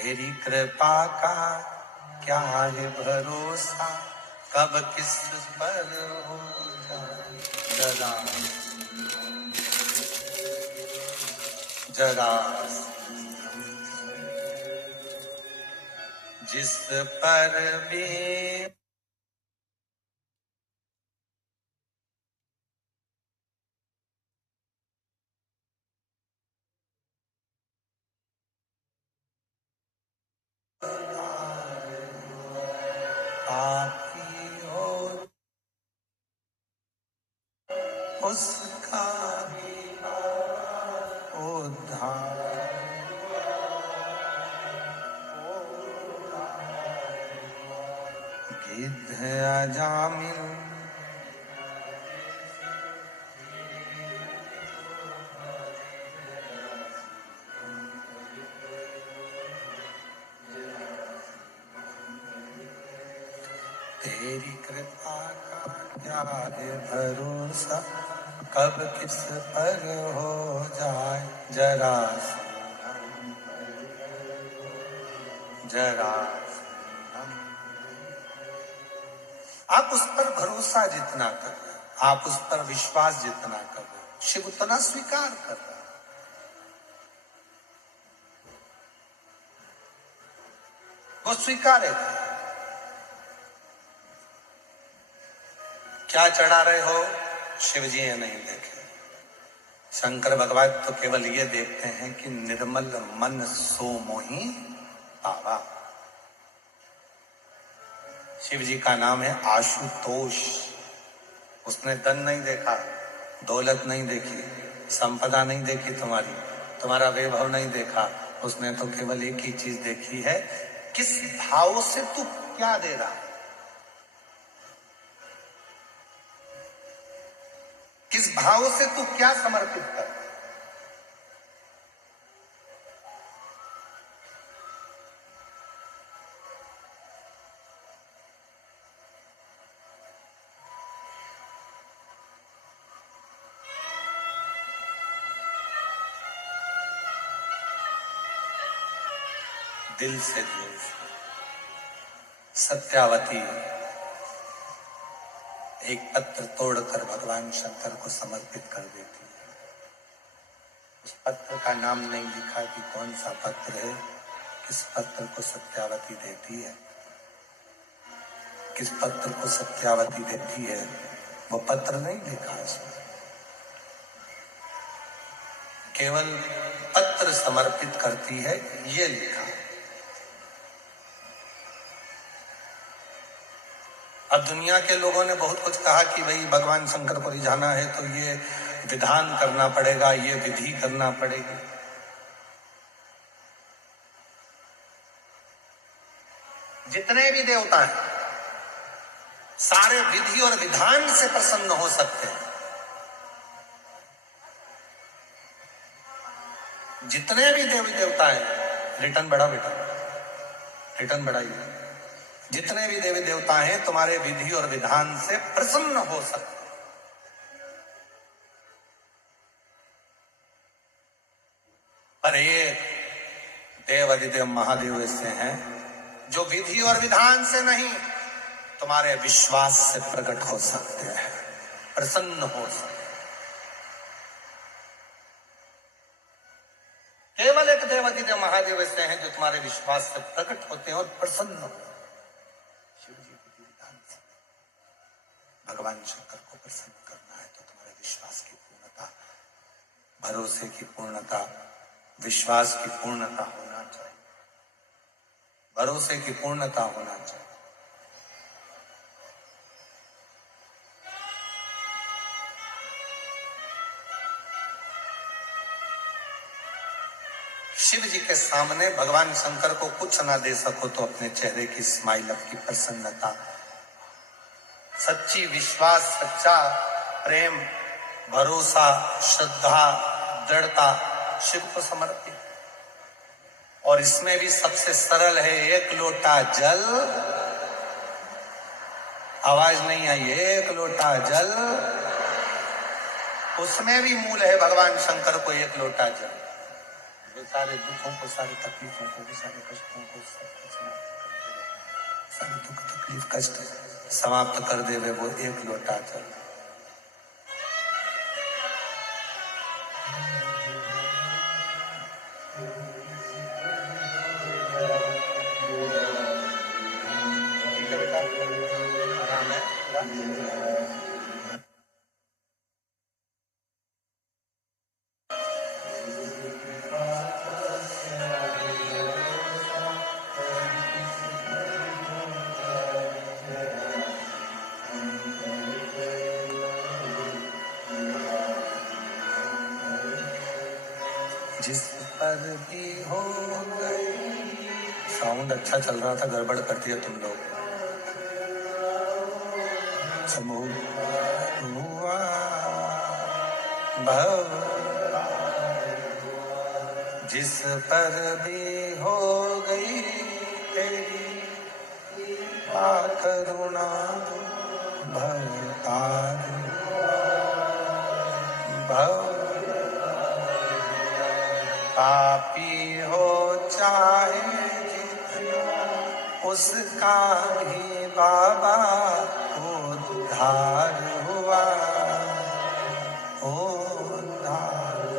तेरी कृपा का क्या है भरोसा, कब किस पर हो जरा जरा जिस पर भी आपकी हो उसका उद्धार गिद्ध अजामिल तेरी कृपा का क्या है भरोसा, कब किस पर हो जाए जरा जरा। आप उस पर भरोसा जितना कर रहे हैं, आप उस पर विश्वास जितना कर रहे हैं, शिव उतना स्वीकार कर रहा है। वो स्वीकार है। क्या चढ़ा रहे हो, शिव जी ये नहीं देखे। शंकर भगवान तो केवल ये देखते हैं कि निर्मल मन सो मोहि पावा। शिव जी का नाम है आशुतोष। उसने धन नहीं देखा, दौलत नहीं देखी, संपदा नहीं देखी, तुम्हारा वैभव नहीं देखा। उसने तो केवल एक ही चीज देखी है, किस भाव से तू क्या दे रहा है, किस भाव से तू क्या समर्पित कर। दिल से दिल सत्यावती एक पत्र तोड़कर भगवान शंकर को समर्पित कर देती है। उस पत्र का नाम नहीं लिखा कि कौन सा पत्र है, किस पत्र को सत्यावती देती है, किस पत्र को सत्यावती देती है, वो पत्र नहीं लिखा उसमें। केवल पत्र समर्पित करती है, ये लिखा। अब दुनिया के लोगों ने बहुत कुछ कहा कि भाई भगवान शंकर को रिझाना है तो ये विधान करना पड़ेगा, ये विधि करना पड़ेगी। जितने भी देवता हैं सारे विधि और विधान से प्रसन्न हो सकते हैं। जितने भी देवी देवता हैं, रिटर्न बढ़ा बेटा, रिटर्न बढ़ाइए। जितने भी देवी देवता हैं तुम्हारे विधि और विधान से प्रसन्न हो सकते हैं। पर एक देव अधिदेव महादेव ऐसे हैं जो विधि और विधान से नहीं, तुम्हारे विश्वास से प्रकट हो सकते हैं, प्रसन्न हो सकते हैं। केवल एक देव अधिदेव महादेव ऐसे हैं जो तुम्हारे विश्वास से प्रकट होते हैं और प्रसन्न होते हैं। शिव जी के विधान से भगवान शंकर को प्रसन्न करना है तो तुम्हारे विश्वास की पूर्णता, भरोसे की पूर्णता, विश्वास की पूर्णता होना चाहिए, भरोसे की पूर्णता होना चाहिए। शिव जी के सामने भगवान शंकर को कुछ ना दे सको तो अपने चेहरे की स्माइल, की प्रसन्नता, सच्ची विश्वास, सच्चा प्रेम, भरोसा, श्रद्धा, दृढ़ता शिव को समर्पित। और इसमें भी सबसे सरल है, एक लोटा जल, आवाज नहीं आई, एक लोटा जल, उसमें भी मूल है भगवान शंकर को एक लोटा जल। सारे दुखों को, सारे तकलीफों को, सारे कष्टों को सारे दुख तकलीफ कष्ट समाप्त कर देवे वो एक लोटा जल। ठीक है बेटा, आराम है। जिस पर भी हो गए, साउंड अच्छा चल रहा था, गड़बड़ कर दिया तुम लोग। समूह हुआ भव, जिस पर भी हो गई तेरी करुणा भवतार भव, पापी हो चाहे जितना उसका भी बाबा उद्धार हुआ, उद्धार।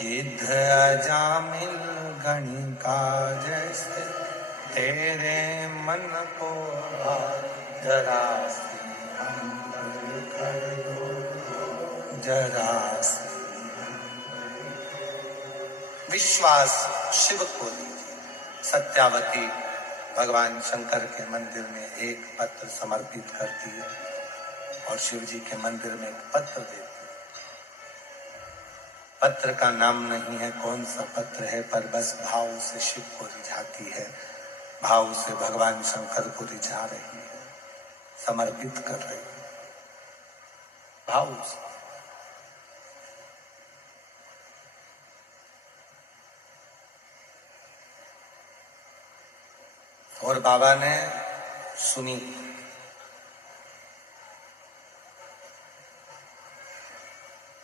गिद्ध अजामिल गणिका जैसे तेरे मन को जरा सी अंदर कर दो, जरा सी। विश्वास शिव को दीजिए। सत्यावती भगवान शंकर के मंदिर में एक पत्र समर्पित करती है और शिव जी के मंदिर में एक पत्र देती है। पत्र का नाम नहीं है कौन सा पत्र है, पर बस भाव से शिव को रिझाती है, भाव से भगवान शंकर को रिझा रही है, समर्पित कर रही है भाव से। और बाबा ने सुनी।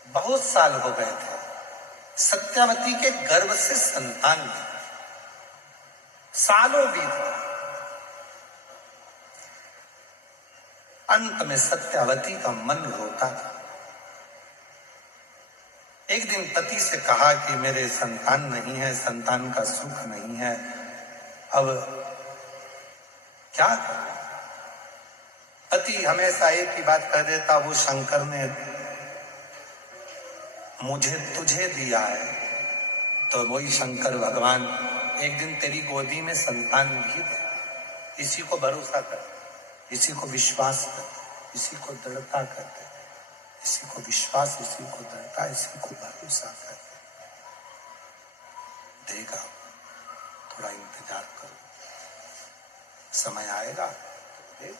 बहुत साल हो गए थे, सत्यावती के गर्भ से संतान नहीं, सालों बीत गए। अंत में सत्यावती का मन रोता था। एक दिन पति से कहा कि मेरे संतान नहीं है, संतान का सुख नहीं है, अब क्या करूं? पति हमेशा एक ही बात कह देता, वो शंकर ने मुझे तुझे दिया है, तो वही शंकर भगवान एक दिन तेरी गोदी में संतान भी दे। इसी को भरोसा कर, इसी को विश्वास कर, इसी को दृढ़ता कर, इसी को विश्वास, इसी को दृढ़ता, इसी को भरोसा कर। देगा, थोड़ा इंतजार करो, समय आएगा तो दे।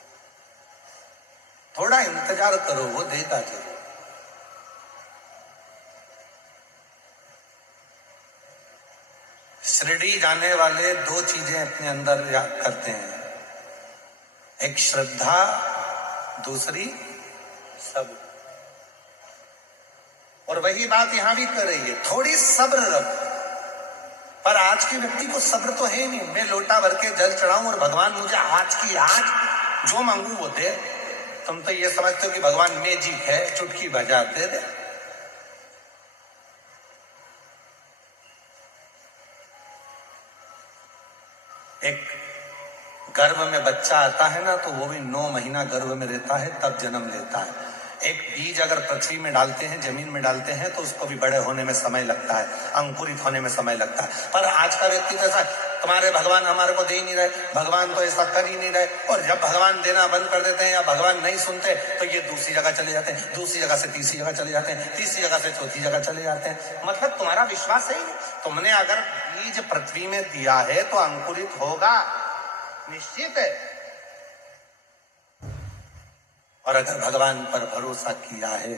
थोड़ा इंतजार करो, वो देगा जरूर। शिरडी जाने वाले दो चीजें अपने अंदर याद करते हैं, एक श्रद्धा, दूसरी सब्र। और वही बात यहां भी कर रही है, थोड़ी सब्र रखो। पर आज के व्यक्ति को सब्र तो है नहीं। मैं लोटा भर के जल चढ़ाऊं और भगवान मुझे आज की आज जो मांगू वो दे। तुम तो ये समझते हो कि भगवान मैजिक है, चुटकी बजा दे दे। एक गर्भ में बच्चा आता है ना, तो वो भी 9 महीना गर्भ में रहता है, तब जन्म लेता है। एक बीज अगर पृथ्वी में डालते हैं, जमीन में डालते हैं, तो उसको भी बड़े होने में समय लगता है, अंकुरित होने में समय लगता है। पर आज का व्यक्ति कैसा, तुम्हारे भगवान हमारे को दे ही नहीं रहे, भगवान तो ऐसा कर ही नहीं रहे। और जब भगवान देना बंद कर देते हैं या भगवान नहीं सुनते, तो ये दूसरी जगह चले जाते हैं, दूसरी जगह से तीसरी जगह चले जाते हैं, तीसरी जगह से चौथी जगह चले जाते हैं। मतलब तुम्हारा विश्वास है ही नहीं। तुमने अगर बीज पृथ्वी में दिया है तो अंकुरित होगा, निश्चित है। और अगर भगवान पर भरोसा किया है,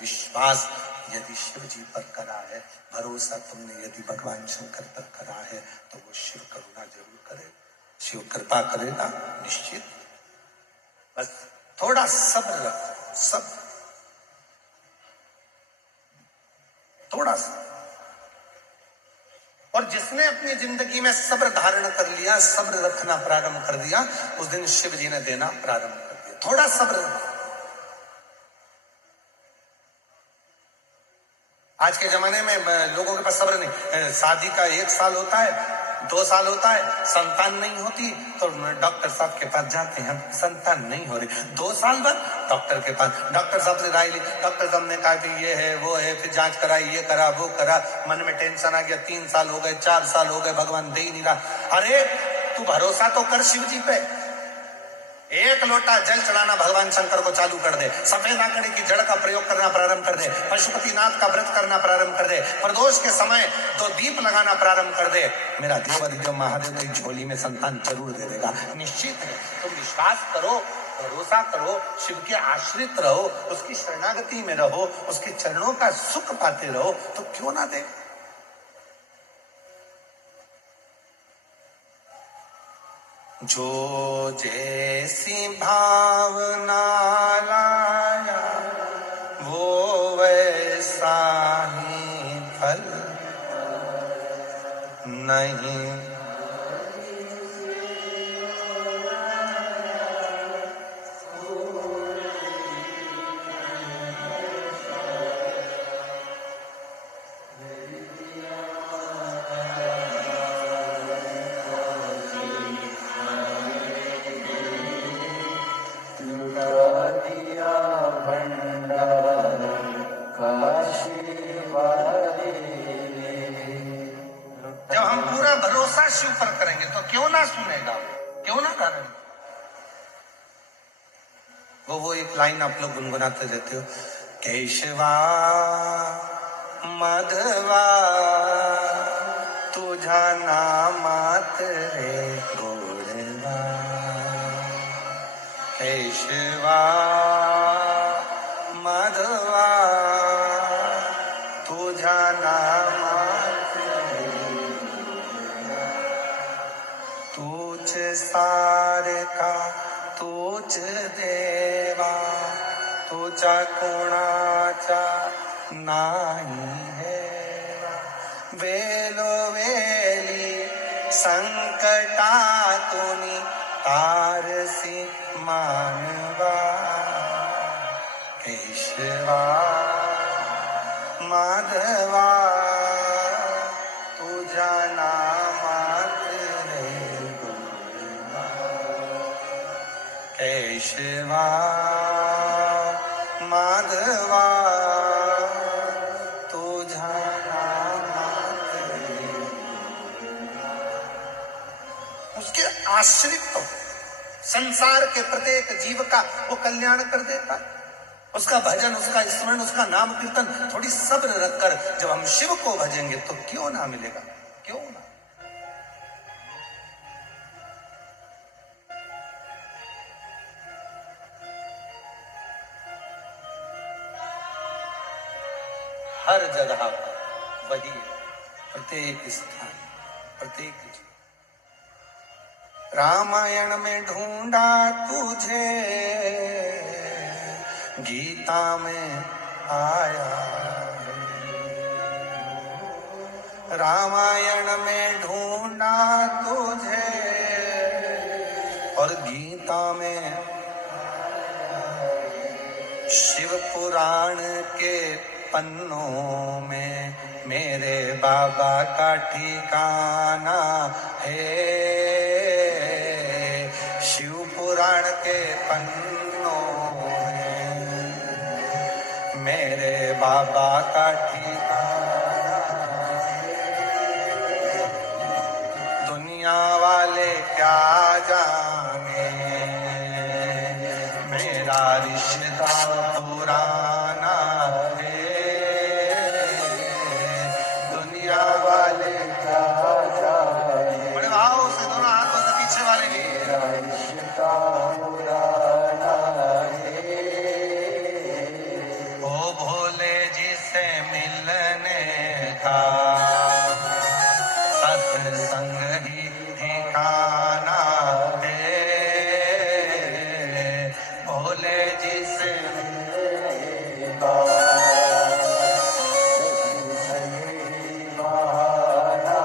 विश्वास यदि शिव जी पर करा है, भरोसा तुमने यदि भगवान शंकर पर करा है, तो वो शिव करुणा जरूर करे, शिव कृपा करेगा निश्चित। बस थोड़ा सब्र रखो, सब्र, थोड़ा सा। और जिसने अपनी जिंदगी में सब्र धारण कर लिया, सब्र रखना प्रारंभ कर दिया, उस दिन शिव जी ने देना प्रारंभ कर दिया। थोड़ा सब्र रखो। आज के जमाने में लोगों के पास सब्र नहीं। शादी का 1 साल होता है, 2 साल होता है, संतान नहीं होती तो डॉक्टर साहब के पास जाते हैं, संतान नहीं हो रही। 2 साल बाद डॉक्टर के पास, डॉक्टर साहब से राय ली, डॉक्टर साहब ने कहा कि ये है वो है, फिर जांच कराई, ये करा वो करा, मन में टेंशन आ गया, 3 साल हो गए, 4 साल हो गए, भगवान दे ही नहीं रहा। अरे तू भरोसा तो कर शिव जी पे। 1 लोटा जल चढ़ाना भगवान शंकर को चालू कर दे, सफेद आंकड़े की जड़ का प्रयोग करना प्रारंभ कर दे, पशुपतिनाथ का व्रत करना प्रारंभ कर दे, प्रदोष के समय 2 दीप लगाना प्रारंभ कर दे, मेरा देव महादेव तेरी झोली में संतान जरूर दे देगा, निश्चित है। तुम विश्वास करो, भरोसा करो, शिव के आश्रित रहो, उसकी शरणागति में रहो, उसके चरणों का सुख पाते रहो, तो क्यों ना दे। जो जैसी भावना लाया वो वैसा ही फल नहीं। जब हम पूरा भरोसा शिव पर करेंगे तो क्यों ना सुनेगा, क्यों ना करें। वो एक लाइन आप लोग गुनगुनाते रहते हो, केशवा माधवा तुझा नामात रे गोडवा, केशवा माधवा तुझा नामात रे, तूच सार का तूच देवा, तुझा कोणाचा नाही हेवा, वेलो वेली संकटातुनी तारसी मानवा, केशवा माधवा तुझा नामात रे गोडवा, केशवा माधवा तुझा नामात रे गोडवा। उसके आश्रित तो संसार के प्रत्येक जीव का वो कल्याण कर देता है। उसका भजन, उसका स्मरण, उसका नाम कीर्तन, थोड़ी सब्र रखकर जब हम शिव को भजेंगे तो क्यों ना मिलेगा, क्यों ना। हर जगह पर वही है, प्रत्येक स्थान, प्रत्येक जीव। रामायण में ढूंढा तुझे, गीता में आया, रामायण में ढूंढा तुझे और गीता में, शिव पुराण के पन्नों में मेरे बाबा का ठिकाना है, शिव पुराण के पन्नों में मेरे बाबा का ठिकाना है। दुनिया वाले क्या जाने मेरा रिश्ता पुराना है, दुनिया वाले क्या जाने। बड़े भाव से दोनों हाथों से पीछे वाले भी, मेरा रिश्ता पुराना है। ओ भोले जी से मिलने का सत्संग ही ठिकाना है, भोले जी से मिलने का सत्संग ही बहाना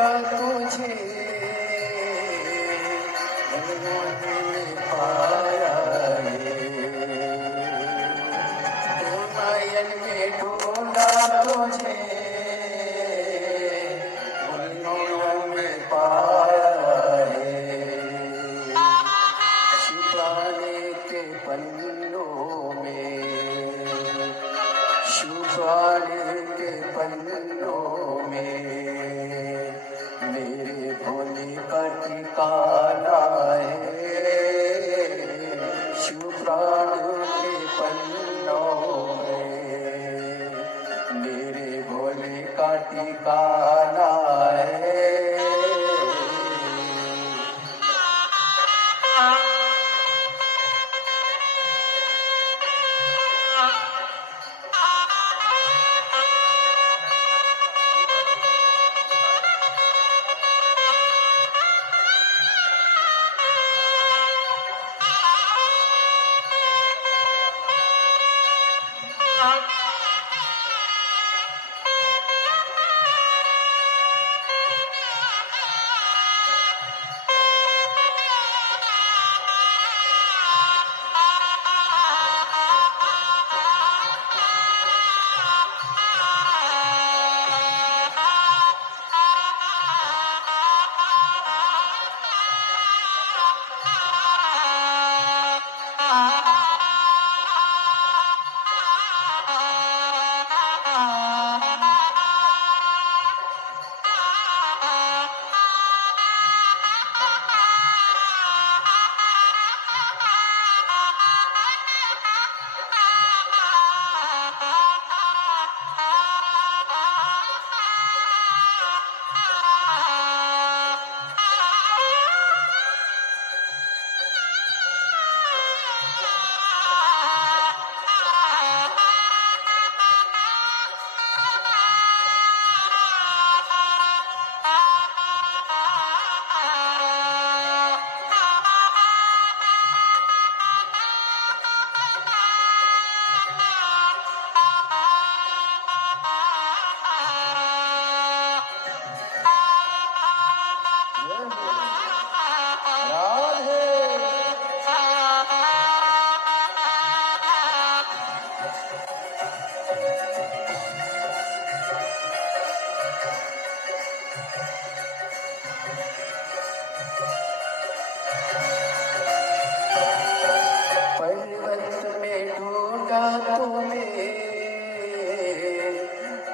तुझे उन्होंने पाया रे, नयन में ढूंढा तुझे उन्होंने में पाया रे, छुपाने के पन्नों में, छुपाने के पन्नों में मेरे भोले का ठिकाना है, छुपाने के पन्नों में मेरे भोले का ठिकाना है।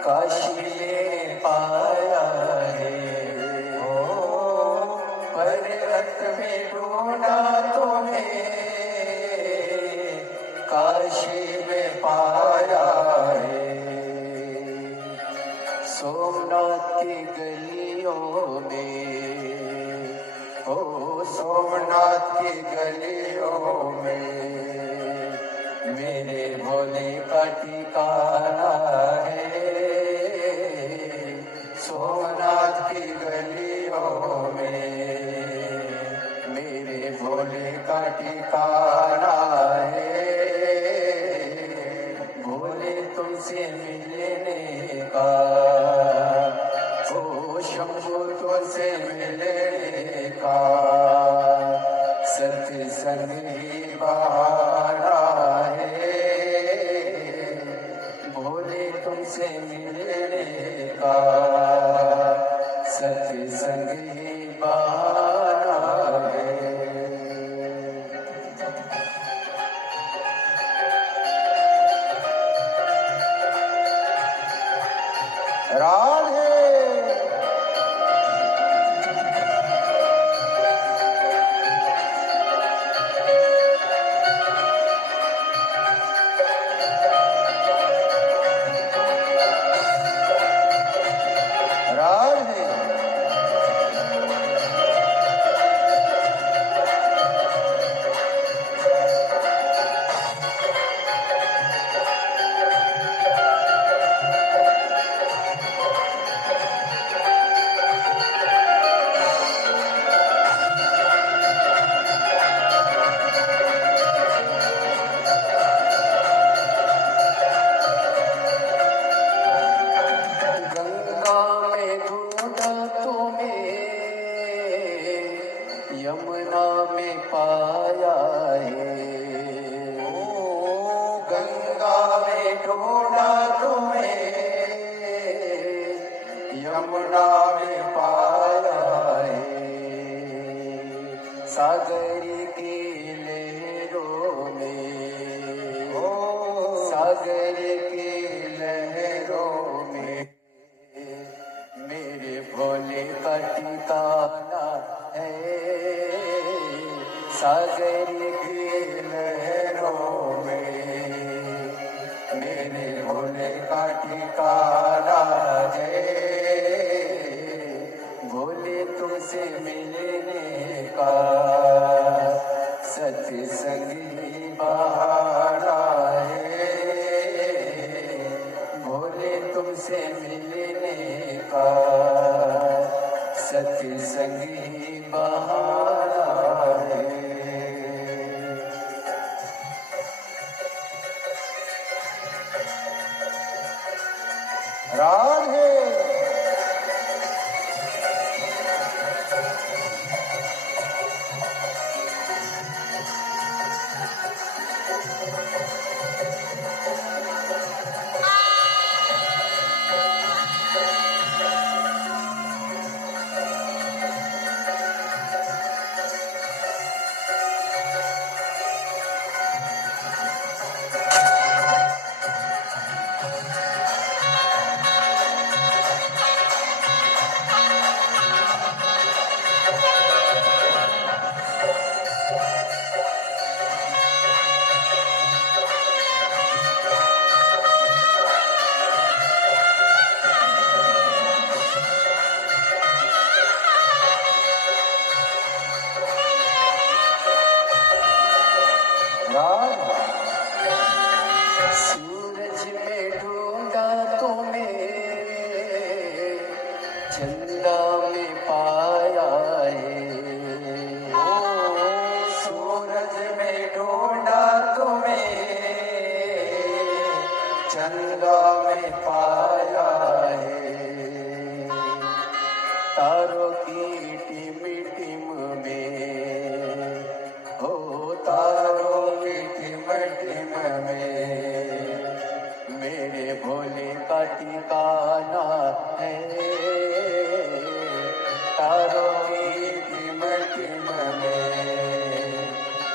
काशी में पाया रे, पर्वत में ढूंढा तुम्हें काशी में पाया रे, सोमनाथ की गलियों में, ओ सोमनाथ की गलियों में मेरे भोले का ठिकाना है, सोमनाथ की गलियों में मेरे भोले का ठिकाना है। भोले तुमसे मिलने का, ओ शंभू तुमसे मिलने का सत्संग ही बहाना है, भोले तुमसे मिलने का सत्संग ही बहाना है। राधे राधे पाया है। ओ गंगा में ढूंढा तुम्हें, यमुना में पाया है। सागर की लहरों में, सागर की लहरों में मेरे भोले का ठिकाना है। सागर की लहरों में मेरे भोले का ठिकाना है। भोले तुमसे मिलने का सत्संगी बहाना है। भोले तुमसे मिलने का सत्संगी बहाना है। राधे सूरज में ढूंढा तुम्हें, चंदा में पाया है। सूरज में ढूंढा तुम्हें, चंदा में पाया है। तारों की टिम टिम में, हो तारों की टिम टिम में मेरे भोले का ठिकाना है। तारों की टिम टिम में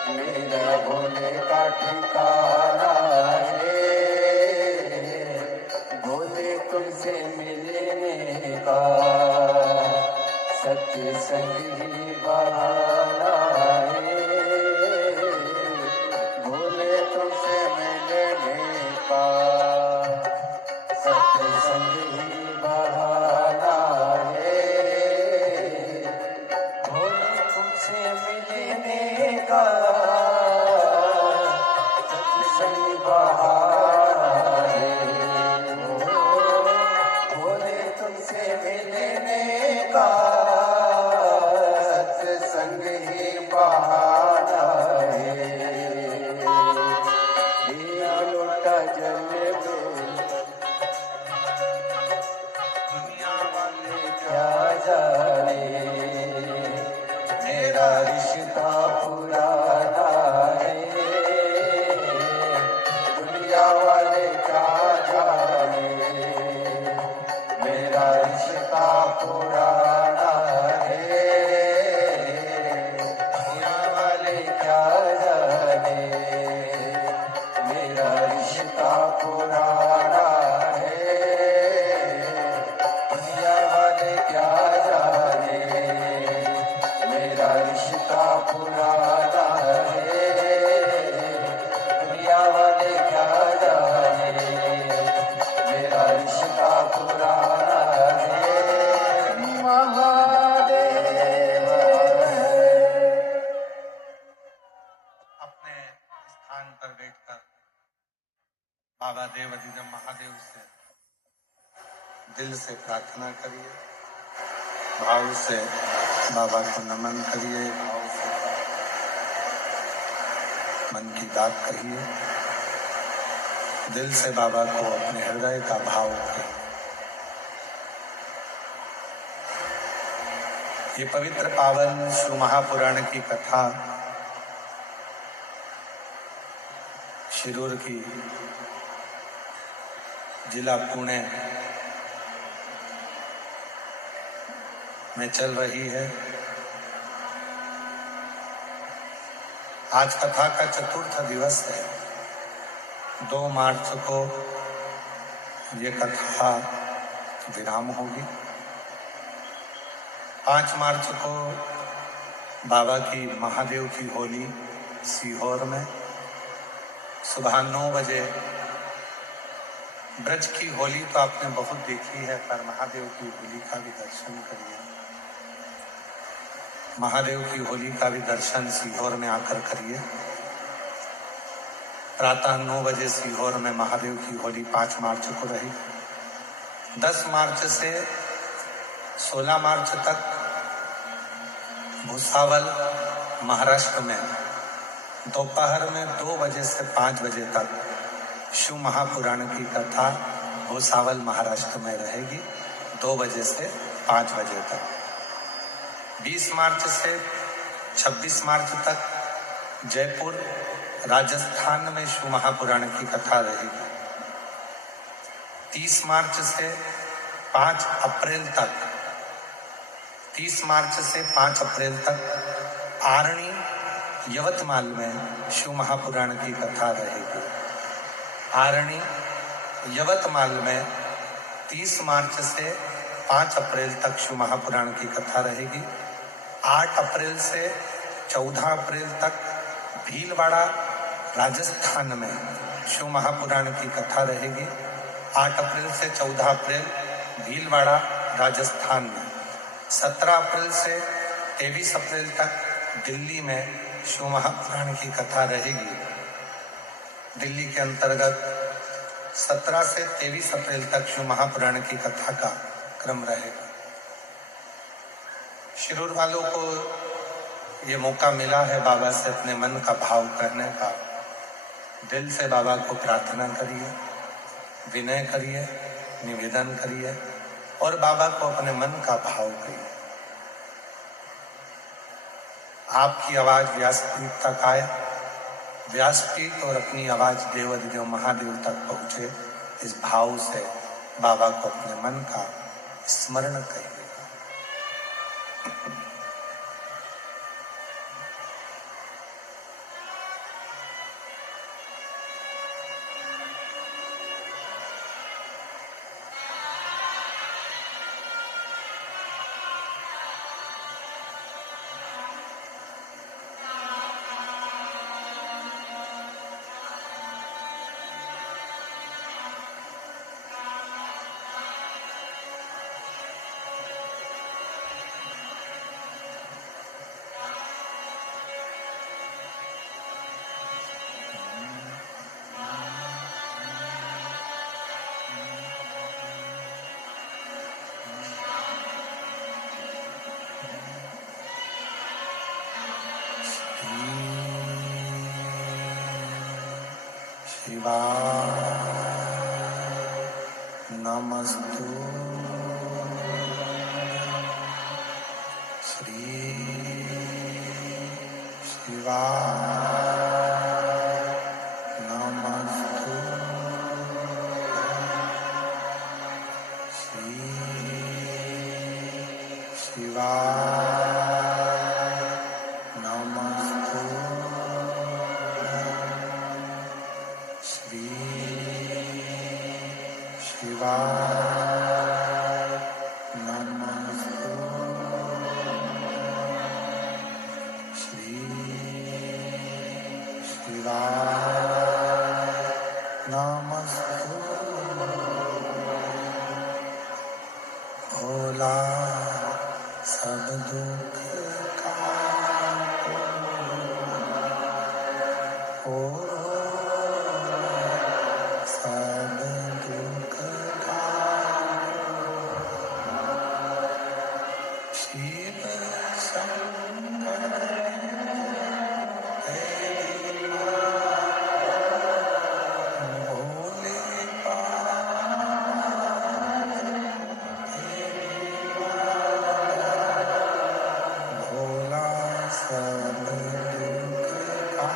मेरा भोले का ठिकाना है। भोले तुमसे मिलने का सत्संगी बहाना है। भोले तुमसे मिलने का सत्संगी बहाना है। भोले तुमसे मिलने का सत्संगी बहाना है। भोले तुमसे मिलने का सत्संग ही बहाना है। दिया लोटा जल में दुनिया वाले क्या जाने, मेरा रिश्ता पुराना है। दुनिया वाले क्या जाने, मेरा रिश्ता पुराना है। दुनिया वाले क्या जाने, मेरा रिश्ता पुराना है। दुनिया वाले क्या जाने, मेरा रिश्ता पुराना है। दुनिया वाले क्या जाने, मेरा रिश्ता पुराना है। महादेव अपने स्थान पर बैठकर बाबा देवाधिदेव महादेव से दिल से प्रार्थना करिए, भाव से बाबा को नमन करिए, भाव से मन की बात कहिए, दिल से बाबा को अपने हृदय का भाव करिए। ये पवित्र पावन शिव महापुराण की कथा शिरूर की जिला पुणे में चल रही है। आज कथा का चतुर्थ दिवस है। 2 मार्च को ये कथा विराम होगी। 5 मार्च को बाबा की महादेव की होली सीहोर में सुबह 9 बजे। ब्रज की होली तो आपने बहुत देखी है, पर महादेव की होली का भी दर्शन करिए। महादेव की होली का भी दर्शन सीहोर में आकर करिए। प्रातः 9 बजे सीहोर में महादेव की होली 5 मार्च को रही। 10 मार्च से 16 मार्च तक भुसावल महाराष्ट्र में दोपहर में 2 बजे से 5 बजे तक शिव महापुराण की कथा भुसावल महाराष्ट्र में रहेगी। 2 बजे से 5 बजे तक। 20 मार्च से 26 मार्च तक जयपुर राजस्थान में शिव महापुराण की कथा रहेगी। 30 मार्च से 5 अप्रैल तक 30 मार्च से 5 अप्रैल तक आरणी यवतमाल में शिव महापुराण की कथा रहेगी। आरणी यवतमाल में 30 मार्च से 5 अप्रैल तक शिव महापुराण की कथा रहेगी। 8 अप्रैल से 14 अप्रैल तक भीलवाड़ा राजस्थान में शिव महापुराण की कथा रहेगी। 8 अप्रैल से 14 अप्रैल भीलवाड़ा राजस्थान में। 17 अप्रैल से 23 अप्रैल तक दिल्ली में शिव महापुराण की कथा रहेगी। दिल्ली के अंतर्गत 17 से 23 अप्रैल तक शिव महापुराण की कथा का क्रम रहेगा। शिरूर वालों को ये मौका मिला है बाबा से अपने मन का भाव करने का। दिल से बाबा को प्रार्थना करिए, विनय करिए, निवेदन करिए और बाबा को अपने मन का भाव करिए। आपकी आवाज व्यासपीठ तक आए, व्यासपीठ और अपनी आवाज देवाधिदेव महादेव तक पहुंचे। इस भाव से बाबा को अपने मन का स्मरण करिएगा। नमस्तु श्री शिवाय नमस्तु श्री शिवाय नमस्तु श्री शिवाय नमस्तु श्री शिवाय नमस्तु भोला सब दुख का सब दुख का शिव शंकर भोले भोला सब दुख का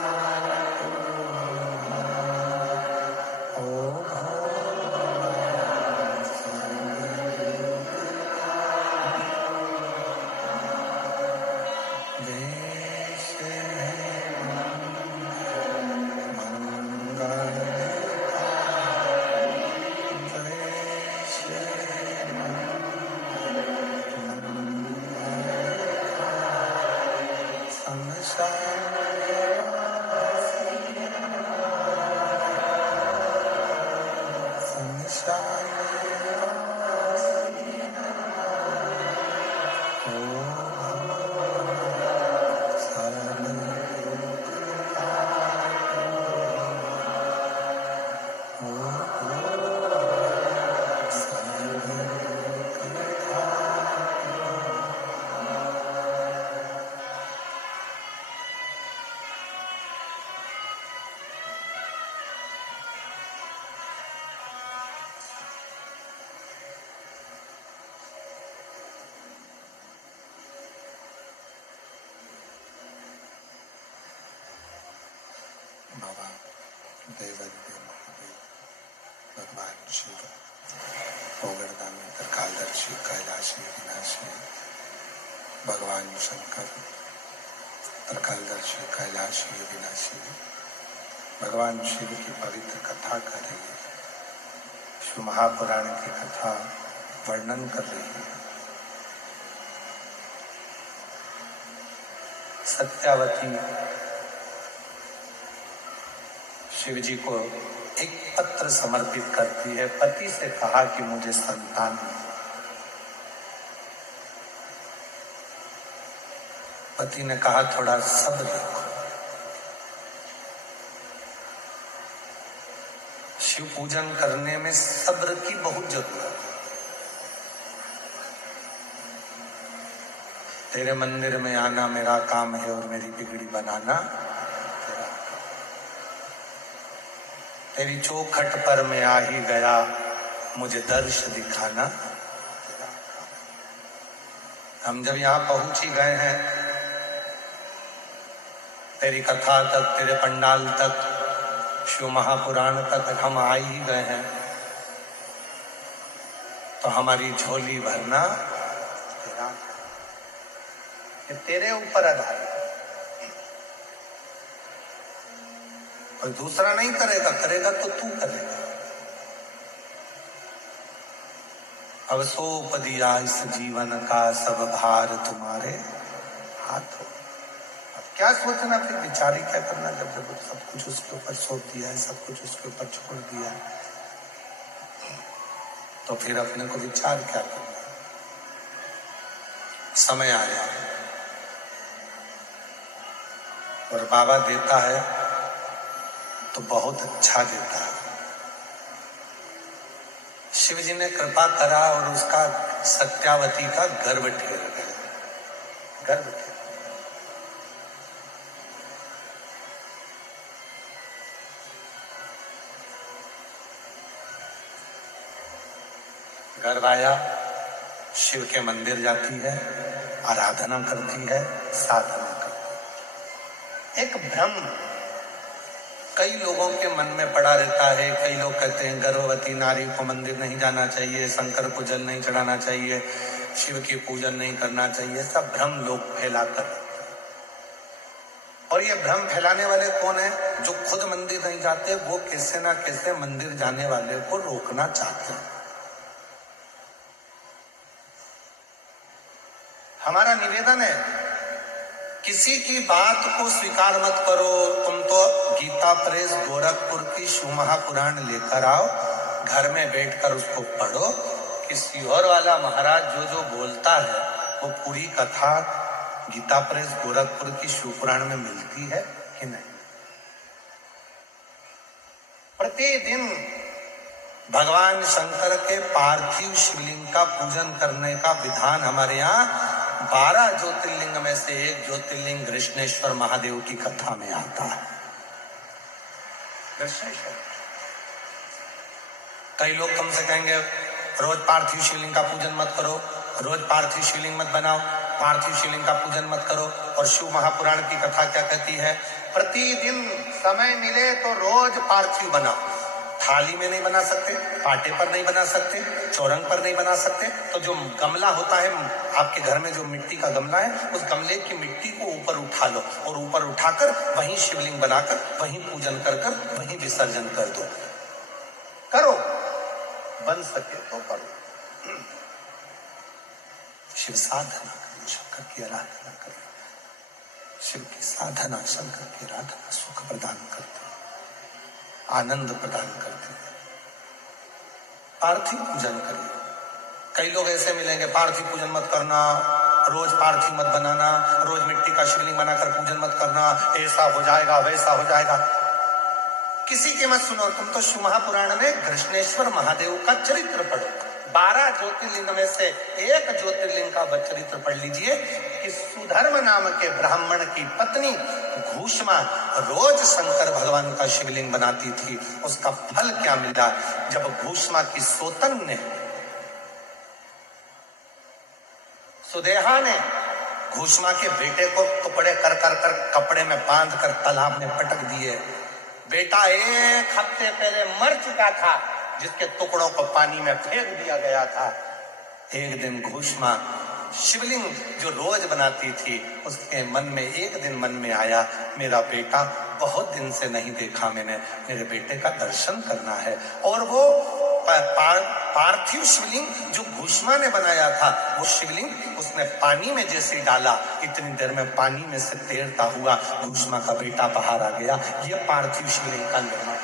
बाबा देवादिदेव महादेव भगवान शिव ओगरदानी त्रिकालदर्शी कैलाशी विनाशी भगवान शंकर त्रिकालदर्शी कैलाशी विनाशी भगवान शिव की पवित्र कथा कर रही है। शिव महापुराण की कथा वर्णन कर रही है। सत्यावती शिव जी को एक पत्र समर्पित करती है। पति से कहा कि मुझे संतान नहीं। पति ने कहा थोड़ा सब्र रखो। शिव पूजन करने में सब्र की बहुत जरूरत है। तेरे मंदिर में आना मेरा काम है और मेरी बिगड़ी बनाना तेरा काम। तेरी चौखट पर मैं आ ही गया, मुझे दर्श दिखाना तेरा काम। हम जब यहाँ पहुंच ही गए हैं, तेरी कथा तक, तेरे पंडाल तक, शिव महापुराण तक हम आ ही गए हैं, तो हमारी झोली भरना तेरा, ये तेरे ऊपर आधारित है। और दूसरा नहीं करेगा, करेगा तो तू करेगा। अब सौंप दिया इस जीवन का सब भार तुम्हारे हाथ हो। क्या सोचना, फिर विचार क्या करना, जब जब सब कुछ उसके ऊपर सौंप दिया है, सब कुछ उसके ऊपर छोड़ दिया है, तो फिर अपने को विचार क्या करना। समय आया और बाबा देता है तो बहुत अच्छा देता है। शिव जी ने कृपा करा और उसका सत्यावती का गर्भ ठेर गया। गर्भ ठेर गर्भ आया, शिव के मंदिर जाती है, आराधना करती है, साधना करती है। एक भ्रम कई लोगों के मन में पड़ा रहता है। कई लोग कहते हैं गर्भवती नारी को मंदिर नहीं जाना चाहिए, शंकर को जल नहीं चढ़ाना चाहिए, शिव की पूजन नहीं करना चाहिए। सब भ्रम लोग फैलाकर, और ये भ्रम फैलाने वाले कौन है? जो खुद मंदिर नहीं जाते, वो कैसे ना कैसे मंदिर जाने वाले को रोकना चाहते हैं। हमारा निवेदन है, किसी की बात को स्वीकार मत करो। तुम तो गीता प्रेस गोरखपुर की शिव महापुराण लेकर आओ, घर में बैठकर उसको पढ़ो कि सीहोर वाला महाराज जो बोलता है वो पूरी कथा गीता प्रेस गोरखपुर की शिव पुराण में मिलती है कि नहीं। प्रतिदिन भगवान शंकर के पार्थिव शिवलिंग का पूजन करने का विधान हमारे यहाँ 12 ज्योतिर्लिंग में से एक ज्योतिर्लिंग कृष्णेश्वर महादेव की कथा में आता है। कृष्णेश्वर, कई लोग तुमसे कहेंगे रोज पार्थिव शिवलिंग का पूजन मत करो, रोज पार्थिव शिवलिंग मत बनाओ, पार्थिव शिवलिंग का पूजन मत करो। और शिव महापुराण की कथा क्या कहती है? प्रतिदिन समय मिले तो रोज पार्थिव बनाओ। थाली में नहीं बना सकते, पाटे पर नहीं बना सकते, चौरंग पर नहीं बना सकते, तो जो गमला होता है आपके घर में, जो मिट्टी का गमला है, उस गमले की मिट्टी को ऊपर उठा लो और ऊपर उठाकर वहीं शिवलिंग बनाकर वहीं पूजन कर कर वहीं विसर्जन कर दो। करो, बन सके तो करो। शिव साधना करो, शंकर की आराधना करो। शिव की साधना, शंकर की आराधना सुख प्रदान करती, आनंद प्रदान करती है। पार्थिव पूजन करिए। कई लोग ऐसे मिलेंगे, पार्थिव पूजन मत करना, रोज पार्थिव मत बनाना, रोज मिट्टी का शिवलिंग बनाकर पूजन मत करना, ऐसा हो जाएगा वैसा हो जाएगा। किसी के मत सुनो। तुम तो शिव महापुराण में कृष्णेश्वर महादेव का चरित्र पढ़ो। 12 ज्योतिर्लिंग में से एक ज्योतिर्लिंग का चरित्र पढ़ लीजिए कि सुधर्म नाम के ब्राह्मण की पत्नी घूष्मा रोज शंकर भगवान का शिवलिंग बनाती थी। उसका फल क्या मिला? जब घूष्मा की सोतन ने, सुदेहा ने घूष्मा के बेटे को टुकड़े कर कपड़े में बांध कर तालाब में पटक दिए। बेटा 1 हफ्ते पहले मर चुका था, जिसके टुकड़ों को पानी में फेंक दिया गया था। एक दिन घूष्मा शिवलिंग जो रोज बनाती थी, उसके मन में एक दिन मन में आया, मेरा बेटा बहुत दिन से नहीं देखा मैंने, मेरे बेटे का दर्शन करना है। और वो पार्थिव शिवलिंग जो घूष्मा ने बनाया था, वो शिवलिंग उसने पानी में जैसे डाला, इतनी देर में पानी में से तैरता हुआ घूष्मा का बेटा बाहर आ गया। ये पार्थिव शिवलिंग का निर्माण।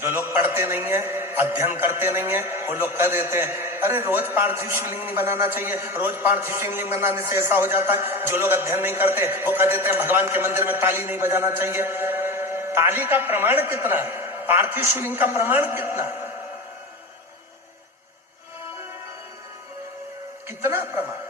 जो लोग पढ़ते नहीं है, अध्ययन करते नहीं है, वो लोग कह देते हैं अरे रोज पार्थिव शिवलिंग नहीं बनाना चाहिए, रोज पार्थिव शिवलिंग बनाने से ऐसा हो जाता है। जो लोग अध्ययन नहीं करते वो कह देते हैं भगवान के मंदिर में ताली नहीं बजाना चाहिए। ताली का प्रमाण कितना है? पार्थिव शिवलिंग का प्रमाण कितना? कितना प्रमाण?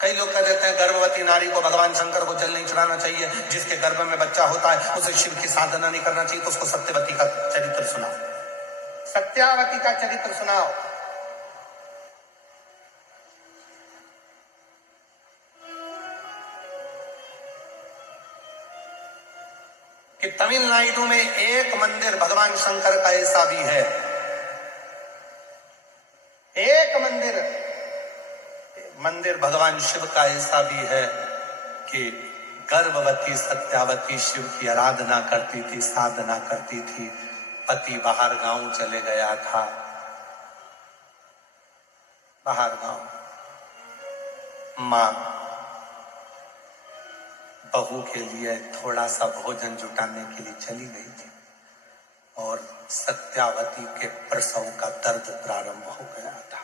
कई लोग कह देते हैं गर्भवती नारी को भगवान शंकर को जल नहीं चढ़ाना चाहिए, जिसके गर्भ में बच्चा होता है उसे शिव की साधना नहीं करना चाहिए। तो उसको सत्यवती का चरित्र सुनाओ, सत्यावती का चरित्र सुनाओ। कि तमिलनाडु में एक मंदिर भगवान शंकर का ऐसा भी है, एक मंदिर भगवान शिव का ऐसा भी है कि गर्भवती सत्यावती शिव की आराधना करती थी, साधना करती थी। पति बाहर गांव चले गया था, बाहर गांव, मां बहू के लिए थोड़ा सा भोजन जुटाने के लिए चली गई थी और सत्यावती के प्रसव का दर्द प्रारंभ हो गया था।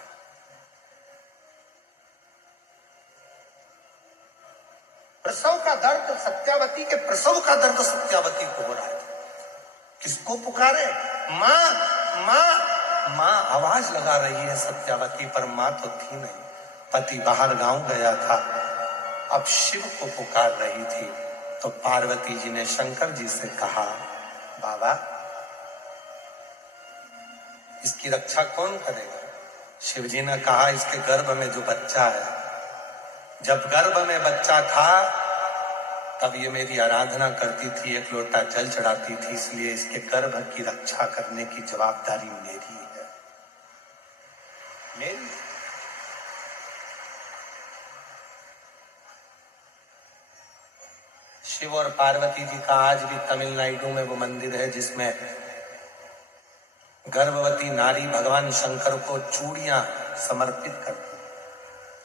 प्रसव का दर्द, सत्यावती के प्रसव का दर्द सत्यावती को हो रहा था। किसको पुकारे? मां मां मां आवाज लगा रही है सत्यावती, पर मां तो थी नहीं। पति बाहर गांव गया था, अब शिव को पुकार रही थी। तो पार्वती जी ने शंकर जी से कहा, बाबा इसकी रक्षा कौन करेगा? शिव जी ने कहा, इसके गर्भ में जो बच्चा है, जब गर्भ में बच्चा था तब ये मेरी आराधना करती थी, 1 लोटा जल चढ़ाती थी, इसलिए इसके गर्भ की रक्षा करने की जवाबदारी मेरी है, मेरी। शिव और पार्वती जी का आज भी तमिलनाडु में वो मंदिर है जिसमें गर्भवती नारी भगवान शंकर को चूड़ियां समर्पित करती,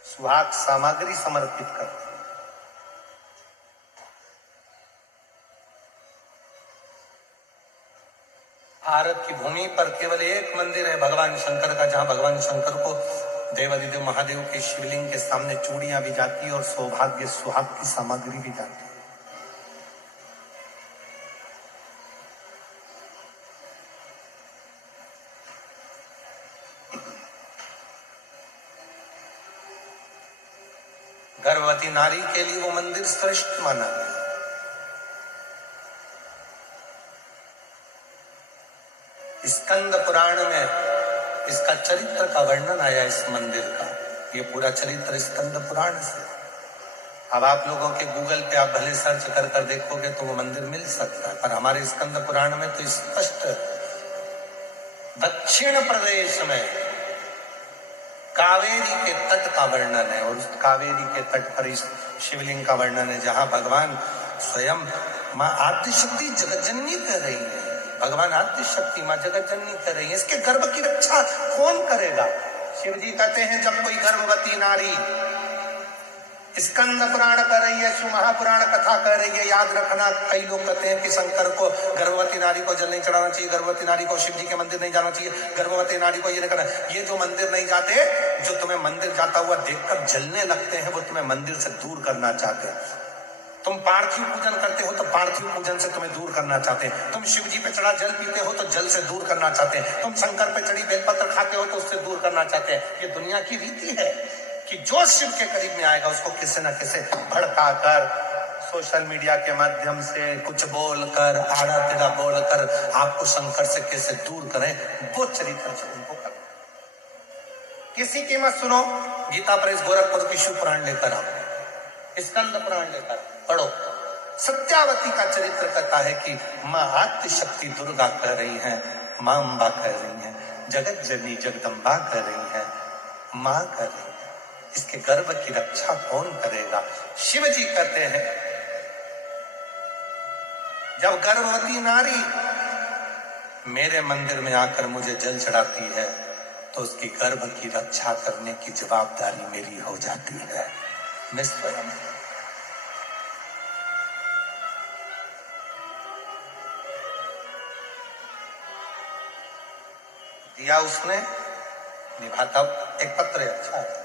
सुहाग सामग्री समर्पित करती। भारत की भूमि पर केवल एक मंदिर है भगवान शंकर का, जहां भगवान शंकर को देवादिदेव महादेव के शिवलिंग के सामने चूड़ियां भी जाती है और सौभाग्य सुहाग की सामग्री भी जाती है। गर्भवती नारी के लिए वो मंदिर श्रेष्ठ माना गया। स्कंद पुराण में इसका चरित्र का वर्णन आया, इस मंदिर का। ये पूरा चरित्र स्कंद पुराण से। अब आप लोगों के गूगल पे आप भले सर्च कर देखोगे तो वो मंदिर मिल सकता है, पर हमारे स्कंद पुराण में तो स्पष्ट दक्षिण प्रदेश में कावेरी के तट का वर्णन है, और उस कावेरी के तट पर इस शिवलिंग का वर्णन है, जहां भगवान स्वयं मां आदिशक्ति जगतजननी कह रही है, भगवान आदि शक्ति माँ जगत जननी कर रही है, इसके गर्भ की रक्षा कौन करेगा? शिव जी कहते हैं जब कोई गर्भवती नारी स्कंद पुराण कर रही है, शिव महापुराण कथा कर रही है, याद रखना कई लोग कहते हैं कि शंकर को गर्भवती नारी को जल नहीं चढ़ाना चाहिए, गर्भवती नारी को शिव जी के मंदिर नहीं जाना चाहिए, गर्भवती नारी को ये नहीं करना। ये जो मंदिर नहीं जाते, जो तुम्हें मंदिर जाता हुआ देखकर जलने लगते हैं, वो तुम्हें मंदिर से दूर करना चाहते हैं। तुम पार्थिव पूजन करते हो तो पार्थिव पूजन से तुम्हें दूर करना चाहते हैं। तुम शिव जी पे चढ़ा जल पीते हो तो जल से दूर करना चाहते हैं। तुम शंकर पे चढ़ी बेलपत्र खाते हो तो उससे दूर करना चाहते हैं। ये दुनिया की रीति है कि जो शिव के करीब में आएगा उसको किसी न किसी भड़काकर, सोशल मीडिया के माध्यम से कुछ बोलकर, आड़ा टेढ़ा बोलकर आपको शंकर से कैसे दूर करें, वो चरित्र से उनको कर। किसी की मत सुनो, गीता प्रेस गोरखपुर की शिव पुराण लेकर आओ, स्कंद पुराण लेकर पढ़ो। सत्यावती का चरित्र कहता है कि माँ आद्य शक्ति दुर्गा कह रही है, माँ अम्बा कह रही है, जगत जननी जगदम्बा कह रही है, माँ कह रही है, इसके गर्भ की रक्षा कौन करेगा? शिव जी कहते हैं जब गर्भवती नारी मेरे मंदिर में आकर मुझे जल चढ़ाती है तो उसकी गर्भ की रक्षा करने की जवाबदारी मेरी हो जाती है। मैं स्वयं दिया उसने निभाता। एक पत्र है, अच्छा है।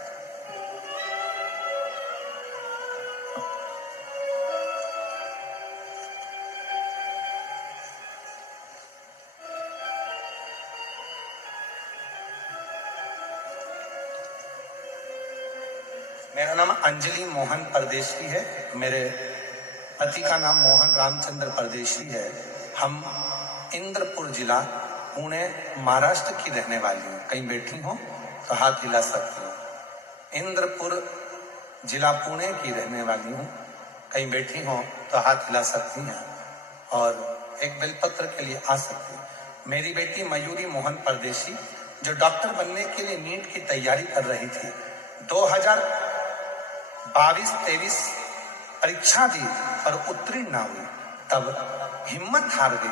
मेरा नाम अंजलि मोहन परदेशी है, मेरे पति का नाम मोहन रामचंद्र परदेशी है। हम इंद्रपुर जिला पुणे महाराष्ट्र की रहने वाली हूँ। कहीं बैठी हो तो हाथ हिला सकती हो। इंद्रपुर जिला पुणे की रहने वाली हूँ, कहीं बैठी हो तो हाथ हिला सकती हैं और एक बेलपत्र के लिए आ सकती है। मेरी बेटी मयूरी मोहन परदेशी जो डॉक्टर बनने के लिए नीट की तैयारी कर रही थी, 2022-23 परीक्षा दी पर उत्तीर्ण ना हुई, तब हिम्मत हार गई।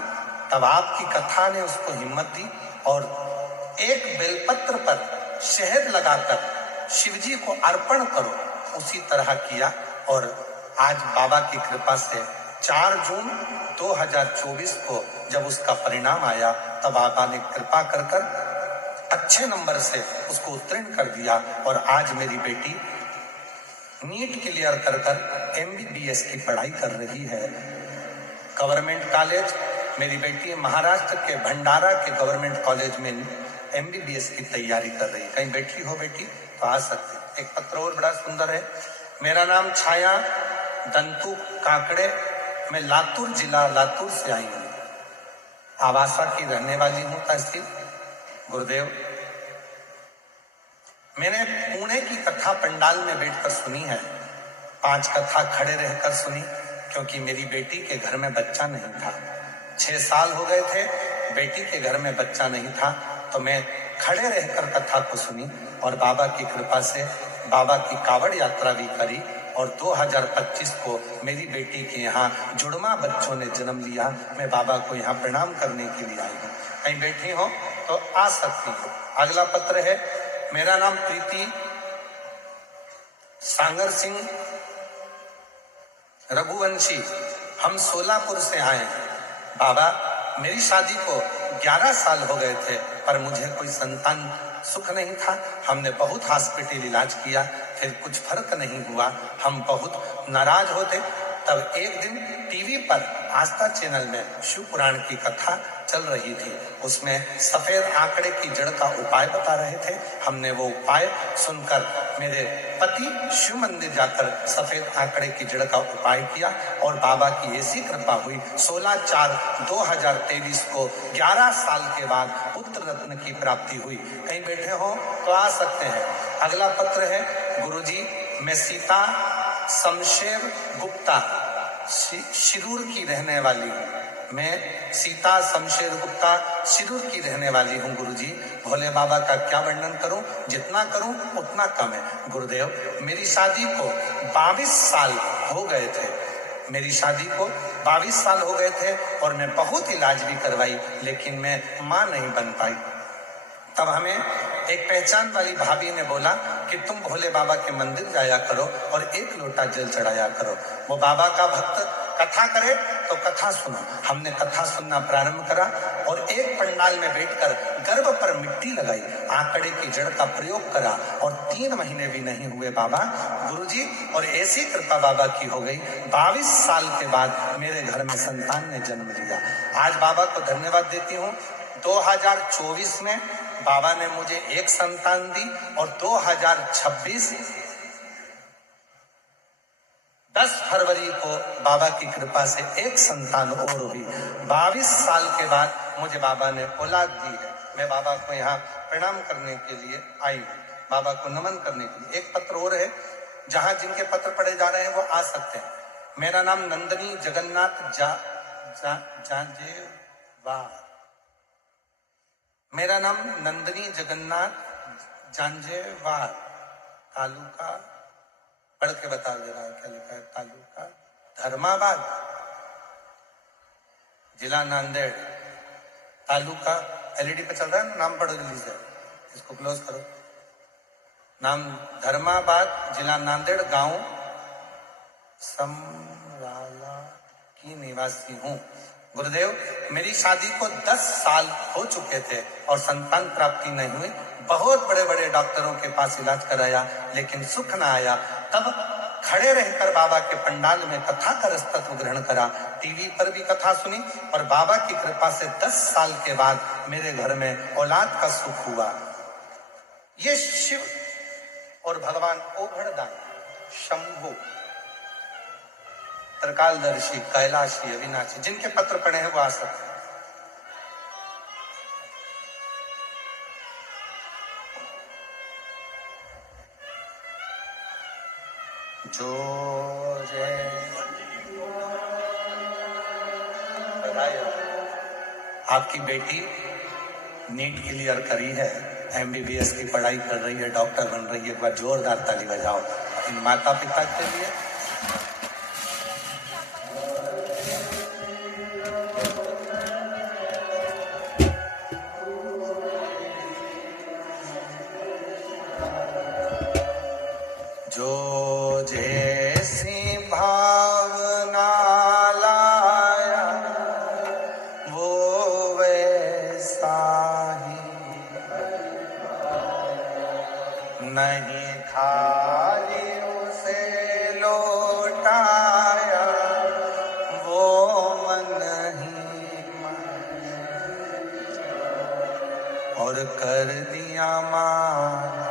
तब आपकी कथा ने उसको हिम्मत दी और एक बेलपत्र पर शहद लगाकर शिव जी को अर्पण करो, उसी तरह किया। और आज बाबा की कृपा से 4 जून 2024 को जब उसका परिणाम आया तब बाबा ने कृपा कर अच्छे नंबर से उसको उत्तीर्ण कर दिया और आज मेरी बेटी नीट क्लियर कर MBBS की पढ़ाई कर रही है। गवर्नमेंट कॉलेज, मेरी बेटी महाराष्ट्र के भंडारा के गवर्नमेंट कॉलेज में MBBS की तैयारी कर रही है। कहीं बैठी हो बेटी तो आ सकती। एक पत्र और बड़ा सुंदर है। मेरा नाम छाया दंतु काकड़े, मैं लातूर जिला लातूर से आई हूँ। आवासा की रहने वाली हूँ, तहसील गुरुदेव। मैंने पुणे की कथा पंडाल में बैठकर सुनी है। 5 कथा खड़े रहकर सुनी क्योंकि मेरी बेटी के घर में बच्चा नहीं था। 6 साल हो गए थे, बेटी के घर में बच्चा नहीं था, तो मैं खड़े रहकर कथा को सुनी और बाबा की कृपा से बाबा की कावड़ यात्रा भी करी। और 2025 को मेरी बेटी के यहाँ जुड़वा बच्चों ने जन्म लिया। मैं बाबा को यहाँ प्रणाम करने के लिए आई हूँ। कहीं बैठी हो तो आ सकती हूँ। अगला पत्र है। मेरा नाम प्रीति सांगर सिंह रघुवंशी, हम सोलापुर से आए हैं। बाबा, मेरी शादी को 11 साल हो गए थे पर मुझे कोई संतान सुख नहीं था। हमने बहुत हॉस्पिटल इलाज किया, फिर कुछ फर्क नहीं हुआ। हम बहुत नाराज होते। तब एक दिन टीवी पर आस्था चैनल में शिव पुराण की कथा चल रही थी। उसमें सफेद आंकड़े की जड़ का उपाय बता रहे थे। हमने वो उपाय सुनकर मेरे पति शिव मंदिर जाकर सफेद आंकड़े की जड़ का उपाय किया और बाबा की ऐसी कृपा हुई 16/4/2023 को 11 साल के बाद पुत्र रत्न की प्राप्ति हुई। कहीं बैठे हो तो आ सकते हैं। अगला पत्र है। गुरुजी, मैं सीता शमशेर गुप्ता शिरूर की रहने वाली हूँ। मैं सीता शमशेर गुप्ता शिरूर की रहने वाली हूँ। गुरुजी, भोले बाबा का क्या वर्णन करूं? जितना करूं उतना कम है। गुरुदेव, मेरी शादी को 22 साल हो गए थे मेरी शादी को 22 साल हो गए थे और मैं बहुत इलाज भी करवाई, लेकिन मैं मां नहीं बन पाई। तब हमें एक पहचान वाली भाभी ने बोला कि तुम भोले बाबा के मंदिर जाया करो और 1 लोटा जल चढ़ाया करो। वो बाबा का भक्त कथा करे तो कथा सुनो। हमने कथा सुनना प्रारंभ करा और एक पंडाल में बैठकर गर्भ पर मिट्टी लगाई, आंकड़े की जड़ का प्रयोग करा और 3 महीने भी नहीं हुए बाबा गुरुजी, और ऐसी कृपा बाबा की हो गई। 22 साल के बाद मेरे घर में संतान ने जन्म लिया। आज बाबा को धन्यवाद देती हूँ। 2024 में बाबा ने मुझे 1 संतान दी और 2026 10 फरवरी को बाबा की कृपा से 1 संतान और हुई। 22 साल के बाद मुझे बाबा ने औलाद दी है। मैं बाबा को यहाँ प्रणाम करने के लिए आई हूँ, बाबा को नमन करने के लिए। एक पत्र और है, जहां जिनके पत्र पढ़े जा रहे हैं वो आ सकते हैं। मेरा नाम नंदनी जगन्नाथ जांजेवार। मेरा नाम नंदनी जगन्नाथ जांजेवार, तालुका पढ़ के बता दे रहा है क्या लिखा है, तालुका धर्माबाद, जिला नांदेड़, तालुका एलईडी पे चल रहा है, नाम पढ़ो जल्दी से, इसको क्लोज करो। नाम धर्माबाद, जिला नांदेड़, गांव समराला की निवासी हूँ। गुरुदेव, मेरी शादी को 10 साल हो चुके थे और संतान प्राप्ति नहीं हुई। बहुत बड़े बड़े डॉक्टरों के पास इलाज कराया, लेकिन सुख ना आया। तब खड़े रहकर बाबा के पंडाल में कथा का रसतत्व ग्रहण करा, टीवी पर भी कथा सुनी और बाबा की कृपा से 10 साल के बाद मेरे घर में औलाद का सुख हुआ। ये शिव और भगवान ओघड़दान, शंभु, त्रिकालदर्शी, कैलाशी, अविनाशी, जिनके पत्र पढ़े हैं वो आ सकते हैं। जो जय आपकी बेटी नीट क्लियर करी है, एमबीबीएस की पढ़ाई कर रही है, डॉक्टर बन रही है। एक बार जोरदार ताली बजाओ इन माता पिता के लिए। जो जैसी भावना लाया वो वैसा ही, नहीं खाली उसे लौटाया वो मन ही मन, और कर दिया मान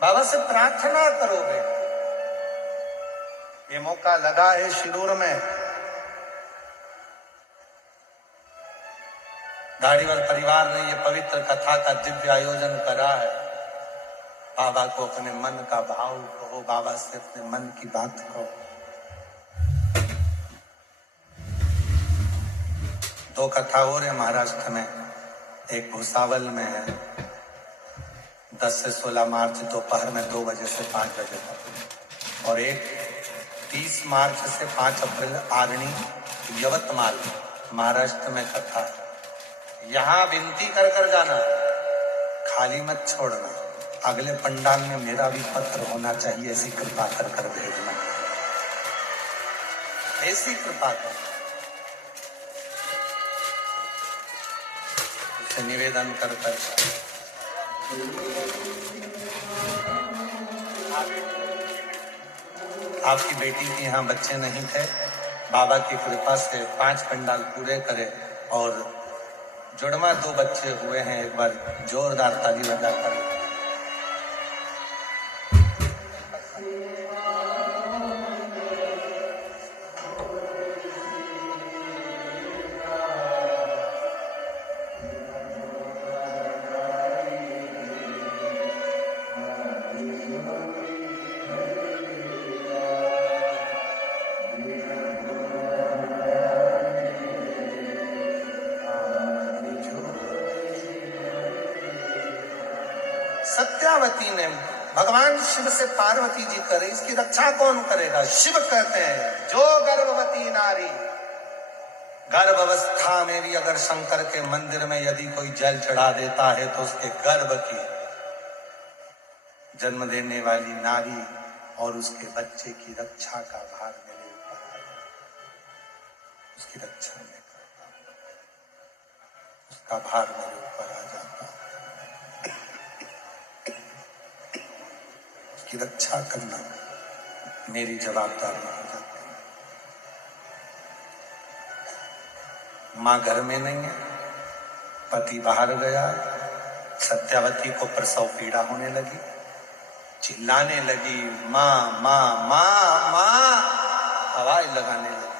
बाबा से प्रार्थना करोगे। ये मौका लगा है शिरूर में, धारीवाल परिवार ने ये पवित्र कथा का दिव्य आयोजन करा है। बाबा को अपने मन का भाव कहो, बाबा से अपने मन की बात कहो। 2 कथा और है महाराष्ट्र में, एक भुसावल में है 10 से 16 मार्च दोपहर में 2 बजे से 5 बजे तक, और एक 30 मार्च से 5 अप्रैल आरणी यवतमाल महाराष्ट्र में कथा है। यहाँ विनती कर कर जाना, खाली मत छोड़ना। अगले पंडाल में मेरा भी पत्र होना चाहिए, ऐसी कृपा कर कर भेजना, ऐसी कृपा कर। इसे निवेदन कर कर आपकी बेटी के यहाँ बच्चे नहीं थे, बाबा की कृपा से 5 पंडाल पूरे करे और जुड़वा 2 बच्चे हुए हैं। एक बार जोरदार ताली बजाकर सत्यावती ने भगवान शिव से पार्वती जी करे, इसकी रक्षा कौन करेगा? शिव कहते हैं जो गर्भवती नारी, गर्भावस्था में भी अगर शंकर के मंदिर में यदि कोई जल चढ़ा देता है तो उसके गर्भ की जन्म देने वाली नारी और उसके बच्चे की रक्षा का भार मेरे ऊपर आ जाए, उसकी रक्षा में करता हूं, उसका भार मेरे ऊपर आ जाता है, उसकी रक्षा करना मेरी जवाबदारी हो जाती है। मां घर में नहीं है, पति बाहर गया, सत्यावती को प्रसव पीड़ा होने लगी, चिल्लाने लगी, माँ माँ माँ माँ, आवाज लगाने लगी।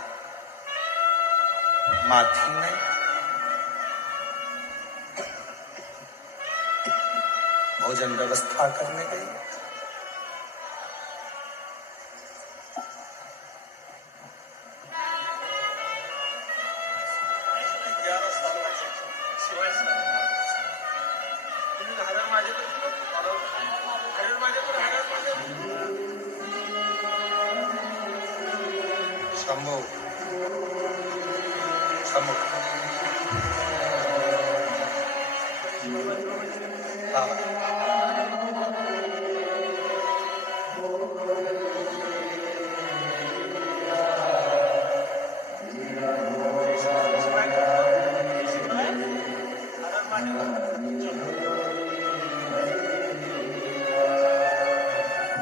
माँ थी नहीं, भोजन व्यवस्था करने गई, शंभू शंभू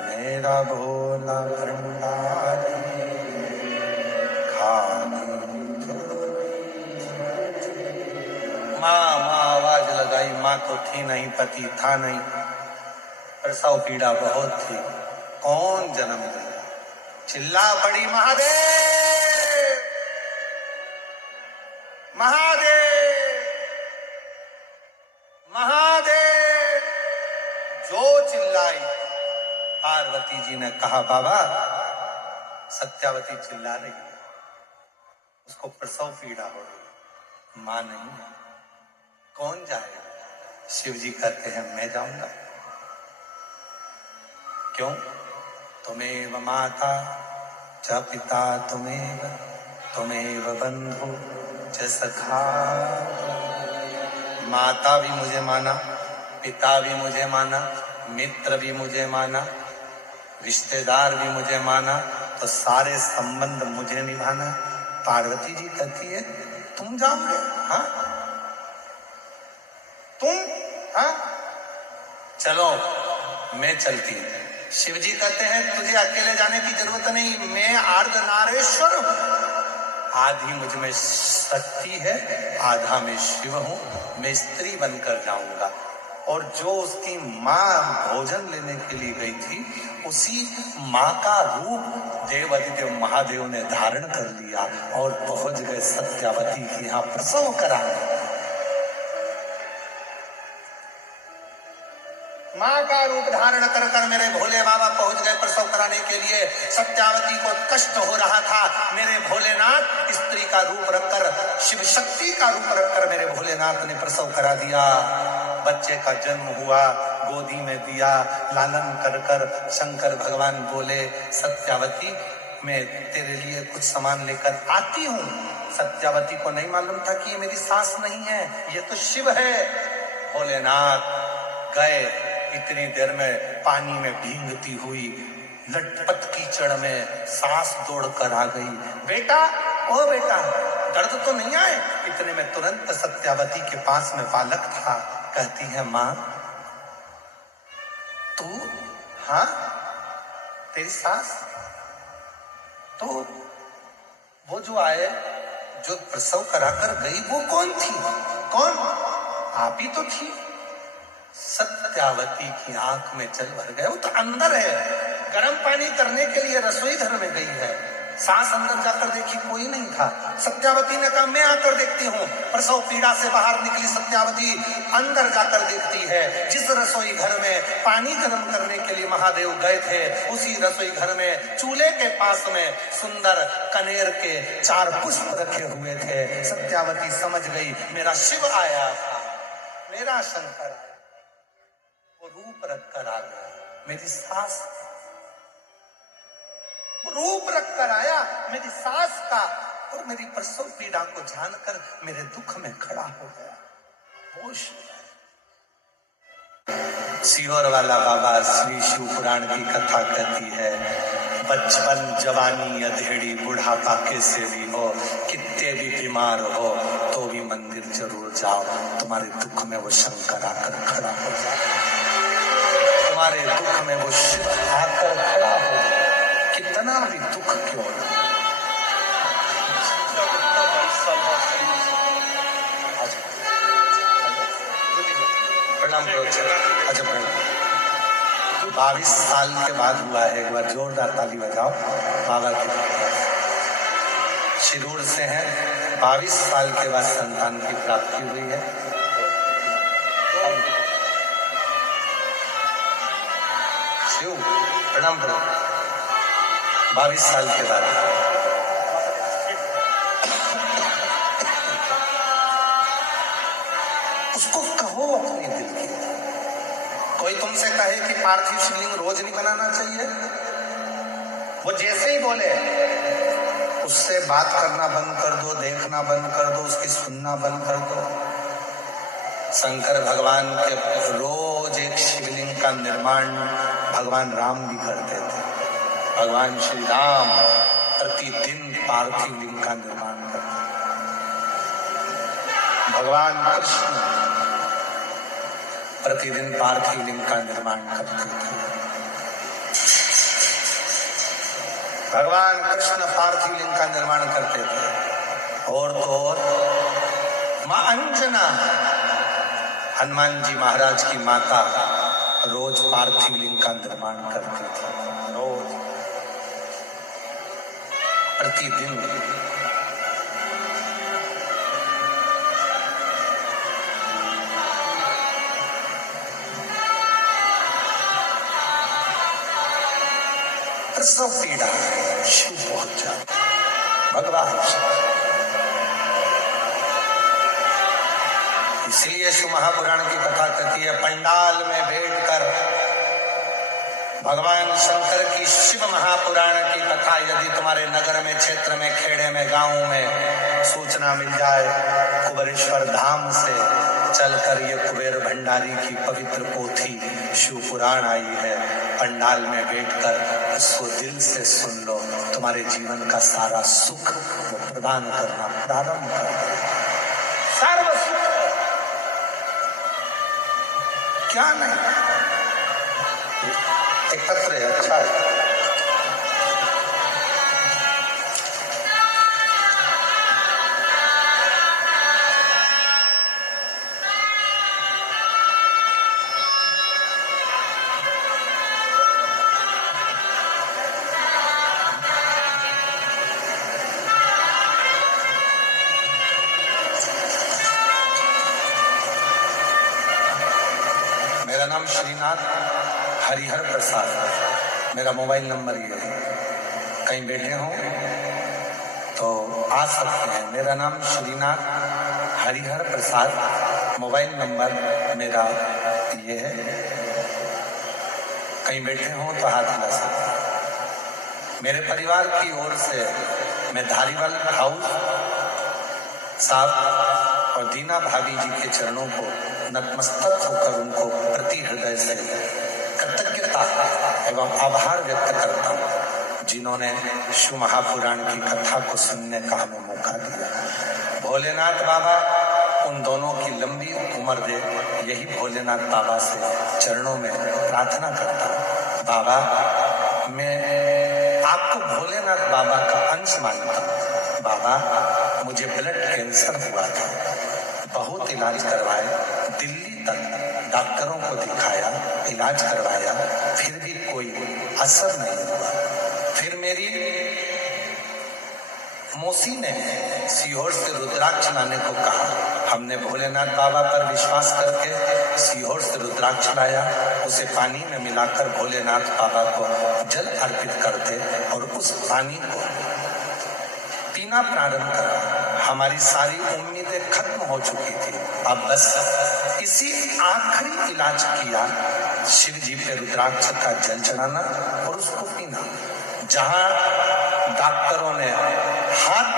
मेरा भोला भंडारी माँ माँ आवाज लगाई, माँ तो थी नहीं, पति था नहीं, प्रसव पीड़ा बहुत थी, कौन जन्म देगा? चिल्ला पड़ी, महादेव महादेव महादेव। जो चिल्लाई, पार्वती जी ने कहा बाबा सत्यावती चिल्ला रही है, उसको प्रसव पीड़ा हो रही, मां नहीं है, कौन जाएगा? शिव जी कहते हैं मैं जाऊंगा। क्यों? तुमेव माता च पिता तुमेव बंधु च सखा। माता भी मुझे माना, पिता भी मुझे माना, मित्र भी मुझे माना, रिश्तेदार भी मुझे माना, तो सारे संबंध मुझे निभाना। पार्वती जी कहती है तुम जाओगे? हाँ तुम? हाँ चलो मैं चलती हूं। शिव जी कहते हैं तुझे अकेले जाने की जरूरत नहीं, मैं अर्धनारेश्वर हूं, आधी मुझ में शक्ति है, आधा में शिव हूं, मैं स्त्री बनकर जाऊंगा। और जो उसकी माँ भोजन लेने के लिए गई थी, उसी माँ का रूप देवाधिदेव महादेव ने धारण कर लिया और पहुंच गए सत्यावती के यहाँ प्रसव कराने। माँ का रूप धारण कर कर मेरे भोले बाबा पहुंच गए प्रसव कराने के लिए। सत्यावती को कष्ट हो रहा था, मेरे भोलेनाथ स्त्री का रूप रखकर, शिव शक्ति का रूप रखकर मेरे भोलेनाथ ने प्रसव करा दिया। बच्चे का जन्म हुआ, गोदी में दिया, लालन कर कर शंकर भगवान बोले सत्यावती मैं तेरे लिए कुछ सामान लेकर आती हूँ। सत्यावती को नहीं मालूम था कि ये मेरी सास नहीं है, ये तो शिव है। भोलेनाथ गए, इतनी देर में पानी में भींगती हुई लटपट कीचड़ में सास दौड़ कर आ गई। बेटा ओ बेटा दर्द तो नहीं आए? इतने में तुरंत सत्यावती के पास में बालक था। कहती है माँ तू? हाँ तेरी सास? तो वो जो आए, जो प्रसव कराकर गई, वो कौन थी? कौन? आप ही तो थी। सत्यावती की आंख में जल भर गया। वो तो अंदर है, गर्म पानी करने के लिए रसोई घर में गई है। सास अंदर जाकर देखी, कोई नहीं था। सत्यावती ने कहा मैं आकर देखती हूँ। प्रसव पीड़ा से बाहर निकली सत्यावती, अंदर जाकर देखती है जिस रसोई घर में पानी गर्म करने के लिए महादेव गए थे, उसी रसोई घर में चूल्हे के पास में सुंदर कनेर के 4 पुष्प रखे हुए थे। सत्यावती समझ गई मेरा शिव आया था, मेरा शंकर आया। वो रूप रखकर आ गया, मेरी सास रूप रखकर आया मेरी सास का, और मेरी प्रसव पीड़ा को जानकर मेरे दुख में खड़ा हो गया। होश सीहोर वाला बाबा श्री शिव पुराण की कथा कहती है, बचपन जवानी अधेड़ी बुढ़ापा कैसे भी हो, कितने भी बीमार हो तो भी मंदिर जरूर जाओ, तुम्हारे दुख में वो शंकर आकर खड़ा हो जाए, तुम्हारे दुख में वो शिव आकर खड़ा हो, कितना भी दुख क्यों ना। प्रणाम करो। अच्छा प्रणाम। 22 साल के बाद हुआ है, एक बार जोरदार ताली बजाओ बाबा की। शिरूर से हैं, 22 साल के बाद संतान की प्राप्ति हुई है। शिव प्रणाम करो। 22 साल के बाद उसको कहो अपने दिल की। कोई तुमसे कहे कि पार्थिव शिवलिंग रोज नहीं बनाना चाहिए, वो जैसे ही बोले उससे बात करना बंद कर दो, देखना बंद कर दो, उसकी सुनना बंद कर दो। शंकर भगवान के रोज एक शिवलिंग का निर्माण भगवान राम भी करते थे। भगवान श्री राम प्रतिदिन पार्थिव लिंग का निर्माण करते थे। भगवान कृष्ण प्रतिदिन पार्थिव लिंग का निर्माण करते थे। भगवान कृष्ण पार्थिव लिंग का निर्माण करते थे। और तो और मां अंजना हनुमान जी महाराज की माता रोज पार्थिव लिंग का निर्माण करती थी, रोज प्रतिदिन। प्रसव पीड़ा शिव पहुंच जाता भगवान। इसलिए शिव महापुराण की कथा कहती है, पंडाल में बैठकर भगवान शंकर की शिव महापुराण की कथा यदि तुम्हारे नगर में, क्षेत्र में, खेड़े में, गांव में सूचना मिल जाए, कुबेरेश्वर धाम से चलकर ये कुबेर भंडारी की पवित्र पोथी शिव पुराण आई है, पंडाल में बैठकर उसको दिल से सुन लो, तुम्हारे जीवन का सारा सुख वो प्रदान करना प्रारंभ कर दे। सर्व सुख क्या नहीं, एक पत्र है, अच्छा है। मेरा नाम श्रीनाथ हरिहर प्रसाद, मेरा मोबाइल नंबर ये है, कहीं बैठे हो तो आ सकते हैं। मेरा नाम श्रीनाथ हरिहर प्रसाद, मोबाइल नंबर मेरा ये है, कहीं बैठे हो तो हाथ हिला सकते हैं। मेरे परिवार की ओर से मैं धारीवाल हाउस साहब और दीना भाभी जी के चरणों को नतमस्तक होकर उनको प्रति हृदय से कृतज्ञता एवं आभार व्यक्त करता हूँ, जिन्होंने शिव महापुराण की कथा को सुनने का हमें मौका दिया। भोलेनाथ बाबा उन दोनों की लंबी उम्र दे, यही भोलेनाथ बाबा से चरणों में प्रार्थना करता हूँ। बाबा, मैं आपको भोलेनाथ बाबा का अंश मानता हूँ। बाबा, मुझे ब्लड कैंसर हुआ था, बहुत इलाज करवाए, दिल्ली तक डॉक्टरों को दिखाया, इलाज करवाया, फिर भी कोई असर नहीं हुआ। फिर मेरी मौसी ने सीहोर से रुद्राक्ष लाने को कहा। हमने भोलेनाथ बाबा पर विश्वास करके सीहोर से रुद्राक्ष लाया, उसे पानी में मिलाकर भोलेनाथ बाबा को जल अर्पित करते और उस पानी को पीना प्रारंभ करा। हमारी सारी उम्मीदें खत्म हो चुकी थी, अब बस इसी आखिरी इलाज किया शिव जी पे रुद्राक्ष का जल चढ़ाना और उसको पीना। जहां डॉक्टरों ने हाथ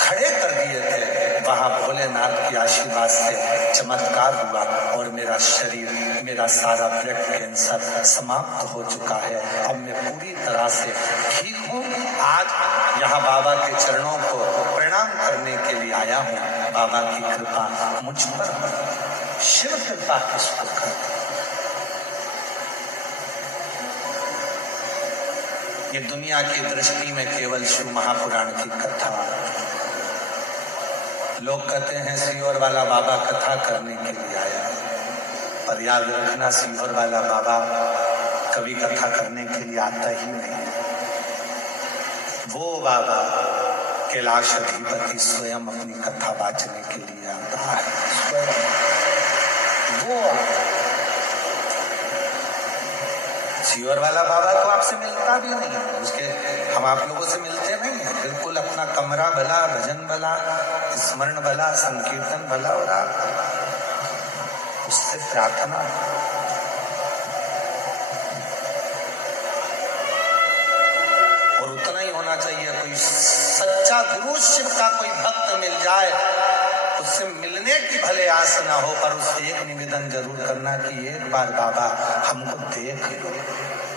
खड़े कर दिए थे वहां भोलेनाथ के आशीर्वाद से चमत्कार हुआ और मेरा शरीर, मेरा सारा ब्लड कैंसर समाप्त हो चुका है। अब मैं पूरी तरह से ठीक हूँ। आज यहाँ बाबा के चरणों को प्रणाम करने के लिए आया हूँ। बाबा की कृपा मुझ पर, शिव कृपा किसको करते। ये दुनिया की दृष्टि में केवल शिव महापुराण की कथा। लोग कहते हैं सीहोर वाला बाबा कथा करने के लिए आया है, पर याद रखना सीहोर वाला बाबा कभी कथा करने के लिए आता ही नहीं। वो बाबा कैलाश अधिपति स्वयं अपनी कथा बांचने के लिए आता है। स्वयं वो सीहोर वाला बाबा तो आपसे मिलता भी नहीं है, उसके हम आप लोगों से मिलते नहीं है। बिल्कुल अपना कमरा भला, भजन भला, स्मरण भला, संकीर्तन भला, और आप उससे प्रार्थना। और उतना ही होना चाहिए, कोई सच्चा गुरु शिव का कोई भक्त मिल जाए, उससे मिलने की भले आस ना हो, पर उससे एक निवेदन जरूर करना कि एक बार बाबा हमको देख लो।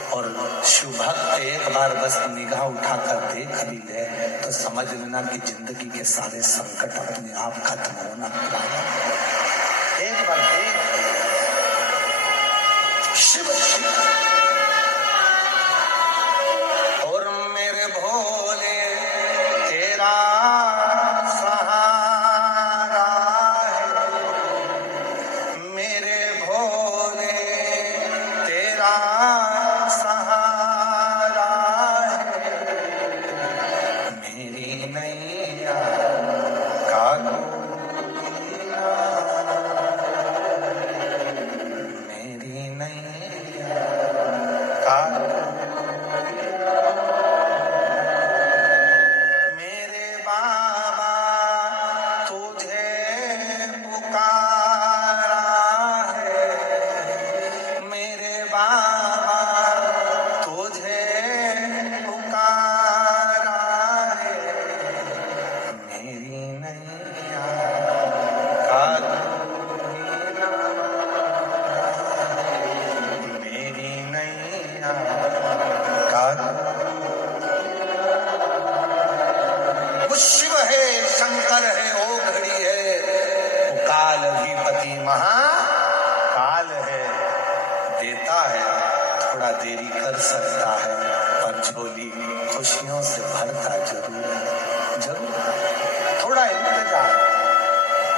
और शिव भक्त एक बार बस निगाह उठाकर देख भी ले तो समझ लेना कि जिंदगी के सारे संकट अपने आप खत्म होना वाला। एक बार देख शिव शिव। और मेरे भोले तेरा सहारा है, मेरे भोले तेरा सहारा है, मेरी नैया का मेरी नैया का मेरे बाबा तुझे पुकारा है, मेरे बाबा तुझे पुकारा है, मेरी नैया का मेरी नैया का। वो शिव है, शंकर है, ओ घड़ी है, वो काल अधिपति महाकाल है। देता है, थोड़ा देरी कर सकता है, पर झोली खुशियों से भरता जरूर है, जरूर। थोड़ा इंतजार।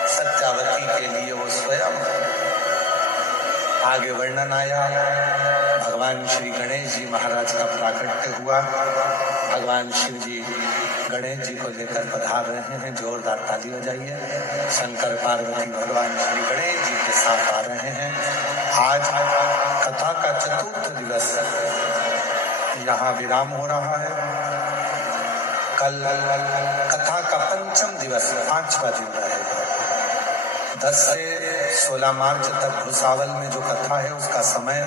सत्यावती के लिए वो स्वयं। आगे वर्णन आया, भगवान श्री गणेश जी महाराज का प्राकट्य हुआ। भगवान शिव जी गणेश जी को लेकर पधार रहे हैं। जोरदार ताली बजाइए। शंकर पार्वती भगवान श्री गणेश जी के साथ आ रहे हैं। आज कथा का चतुर्थ दिवस यहाँ विराम हो रहा है। कल कथा का पंचम दिवस 5वां दिन रहेगा। 10 से 16 मार्च तक भुसावल में जो कथा है उसका समय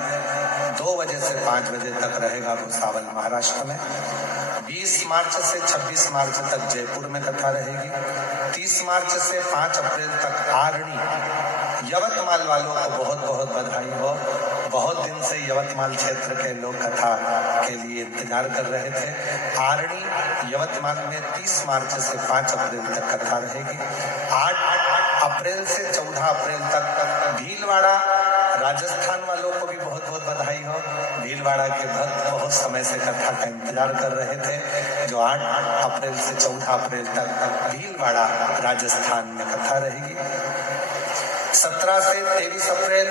2 बजे से 5 बजे तक रहेगा भुसावल महाराष्ट्र में। 20 मार्च से 26 मार्च तक जयपुर में कथा रहेगी। 30 मार्च से 5 अप्रैल तक आरणी। यवतमाल वालों को बहुत बहुत बधाई हो। बहुत दिन से यवतमाल क्षेत्र के लोग कथा के लिए इंतजार कर रहे थे। आरणी यवतमाल में 30 मार्च से 5 अप्रैल तक कथा रहेगी। 8 अप्रैल से 14 अप्रैल तक भीलवाड़ा। राजस्थान वालों को भी बहुत बहुत बधाई हो। भीलवाड़ा के भक्त बहुत समय से कथा का इंतजार कर रहे थे। जो 8 अप्रैल से 14 अप्रैल तक भीलवाड़ा राजस्थान में कथा रहेगी। 17 से 23 अप्रैल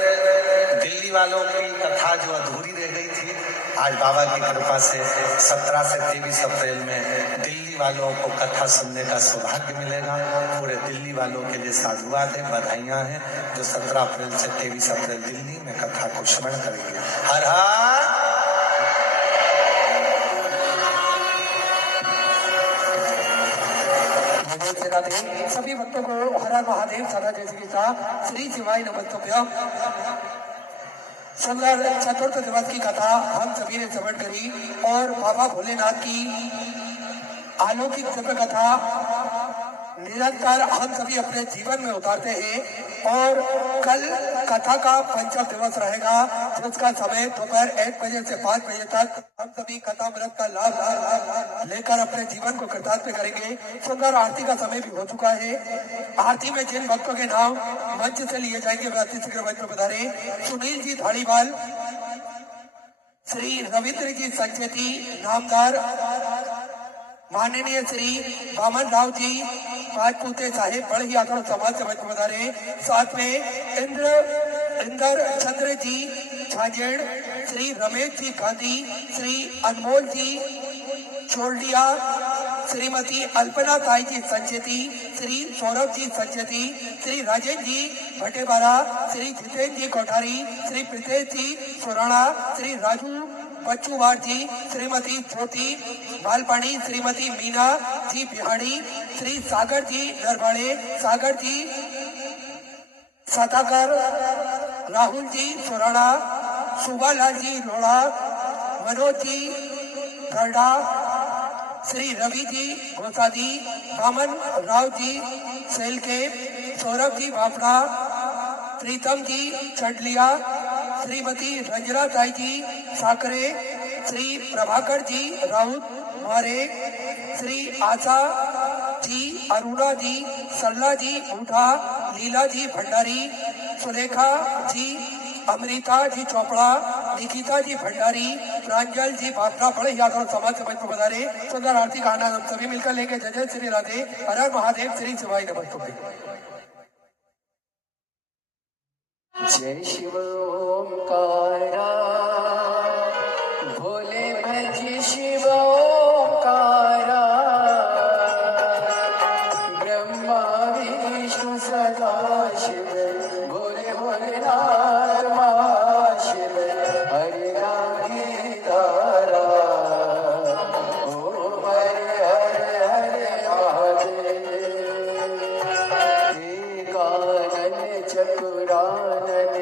दिल्ली वालों की कथा जो अधूरी रह गई थी, आज बाबा की कृपा से 17 से 23 अप्रैल में दिल्ली वालों को कथा सुनने का सौभाग्य मिलेगा। पूरे दिल्ली वालों के लिए साधुवाद है, बधाइयां हैं जो 17 अप्रैल से 23 अप्रैल दिल्ली में कथा को श्रवण करेंगे। हर हर सभी भक्तों को हर हर महादेव सदा जय श्री श्री शिवाय नमस्तुभ्यं। सुंदर चतुर्थ दिवस की कथा हम सभी ने श्रवण करी और बाबा भोलेनाथ की अलौकिक दिव्य कथा निरंतर हम सभी अपने जीवन में उतारते हैं। और कल कथा का पंचम दिवस रहेगा, जिसका समय दोपहर 1 बजे से 5 बजे तक हम सभी कथा मृत का लाभ लेकर अपने जीवन को कृतार्थ करेंगे। सुंदर आरती का समय भी हो चुका है। आरती में जिन भक्तों के नाम मंच से लिए जाएंगे वे अति शीघ्र मंच में पधारे। सुनील जी धाड़ीवाल, श्री रविंद्र जी संचेती नामदार, माननीय श्री वामन राव जी राजपूते साहेब बड़े ही आदर समाज से मंच में पधारे। साथ में इंद्र चंद्र जी झांझेड़, श्री रमेश जी गांधी, श्री अनमोल जी चोरडिया, श्रीमती अल्पना ताई जी संचेती, श्री सौरभ जी संचेती, श्री राजेश जी भटेबारा, श्री जितेंद्र जी कोठारी, श्री प्रीतेश जी सोराणा, श्री राजू बच्चूवार जी, श्रीमती ज्योति बालपाणी, श्रीमती मीना जी बिहाड़ी, श्री सागर जी नरवाड़े, सागर जी सताकर, राहुल जी सोराणा, सुबालाल जी लोड़ा, मनोज जी गरडा, श्री रवि जी गोसादी, वामन राव जी सेलके, सौरभ जी बापड़ा, प्रीतम जी चंडलिया, श्रीमती रंजना ताई जी साकरे, श्री प्रभाकर जी राउत मारे, श्री आशा जी अरुणा जी सरला जी ऊठा, लीला जी भंडारी, सुलेखा जी अमृता जी चोपड़ा, निकिता जी भंडारी, प्रांजल जी बापड़ा बड़े याद और समाज समझ को बधारे। सुंदर आरती का आनंद हम सभी मिलकर लेंगे। जय जय श्री राधे, हर हर महादेव, श्री शिवाय नमस्तुभ्यं। जय शिव ओंकारा, भोले भज शिव ओंकारा, ब्रह्मा विष्णु सदा शिव, भोले भोलेनाथ महाशिव, हरि गांधी तारा, ओम हरे हरे हरे महादेव, एकानन चतुरानन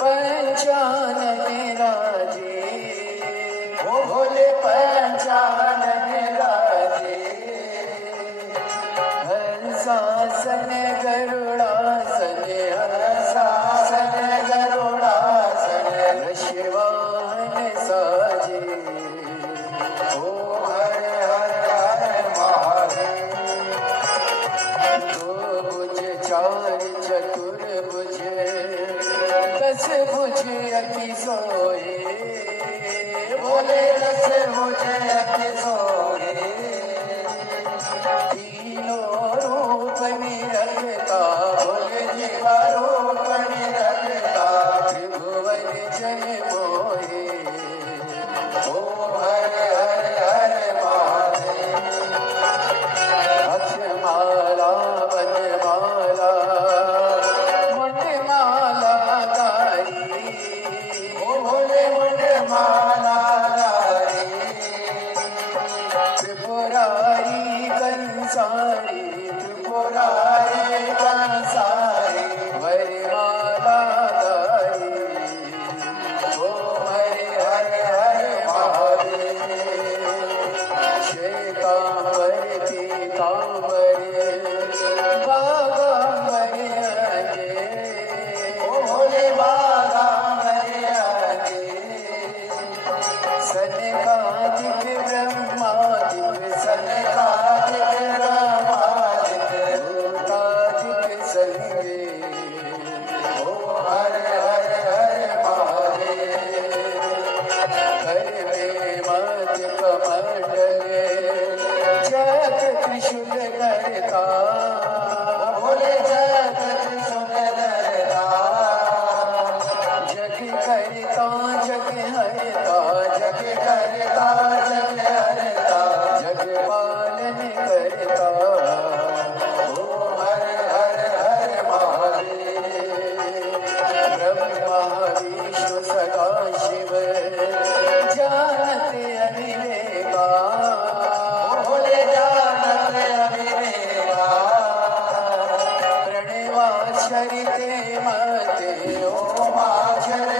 पंचानन राजे, ओ भोले पंचानन राजे, हंसासन गरुड़ासन, हंसासन गरुड़ासन, शिवाहन साजे, ओम हरे हरे हरे महादेव, दो भुज चार चतुर्भुज, 10 भुज अति सोए, बोले 10 भुज अति सोए, तीनों रूप निरखता, बोले जीवा रूप निरखता, त्रिभुवन जन मोहे, ओम हरे हरे हरे महादेव, अक्षमाला वनमाला मुंडमाला धारी, ओ भोले मुंडमाला धारी, त्रिपुरारी कंसारी, त्रिपुरारी कंसारी, वरमाला धारी, ओम हरे हरे हरे महादेव, श्वेतांबर पीतांबर बागांबर अंगे, ओ भोले बागांबर अंगे, सनकादिक ब्रह्मादिक, सनकादिक ब्रह्मादिक, भूतादिक संगे, ओ हरे हरे हरे महादेव, घर में मत कमंडल जग त्रिशूल करता, भोले जग त्रिशूल करता, जग करता जग हरता, जग करता जग हरता, जग पालन करता, ओम हरे हरे हरे महादेव, ब्रह्मा विष्णु सदा शिव, जानत अविवेका, भोले जानत अविवेका, प्रणवाक्षरिते मते, ओम अक्षर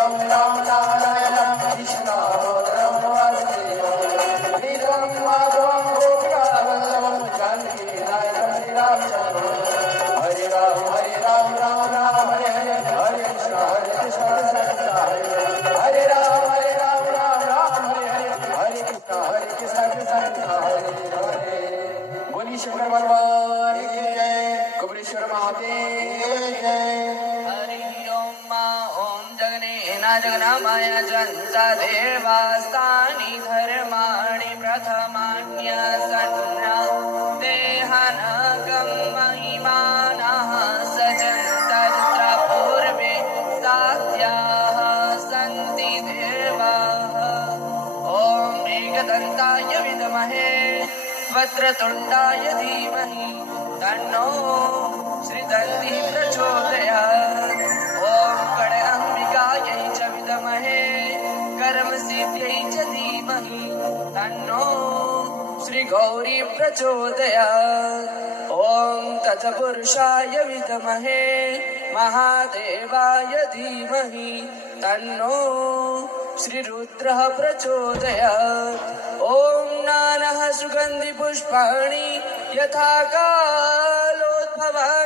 शिवं राम नारायणं कृष्णावतारं वासुदेवं वीरं माधवं गोपिकावल्लभं जानकीनायकं श्रीरामचन्द्रं हरे राम राम राम हरे हरे हरे कृष्ण कृष्ण कृष्ण हरे राम राम राम हरे हरे हरे कृष्ण कृष्ण कृष्ण हरे हरे। बोली शंकर भगवान की जय, कुबेरेश्वर महादेव की जय। हरि ओम मा ओम जगन्नाथ जगन्नामाय जन्ता देवास्तानि धर्माणि प्रथमान्यसन्ना देहानगं महिमानः सजन्तत्र पूर्वे सात्याः सन्ति देवाः। ॐ एकदन्ताय विद्महे वक्रतुण्डाय धीमहि तन्नो श्रीदन्तिः प्रचोदयात्। ॐ कडअम्बिकायै च विद्महे कर्मसिद्ध्यै च धीमहि तन्नो श्रीगौरी प्रचोदयात्। ॐ तत्पुरुषाय विद्महे महादेवाय धीमहि तन्नो श्रीरुद्रः प्रचोदयात्। ॐ नानः सुगन्धिपुष्पाणि यथा कालोद्भवानि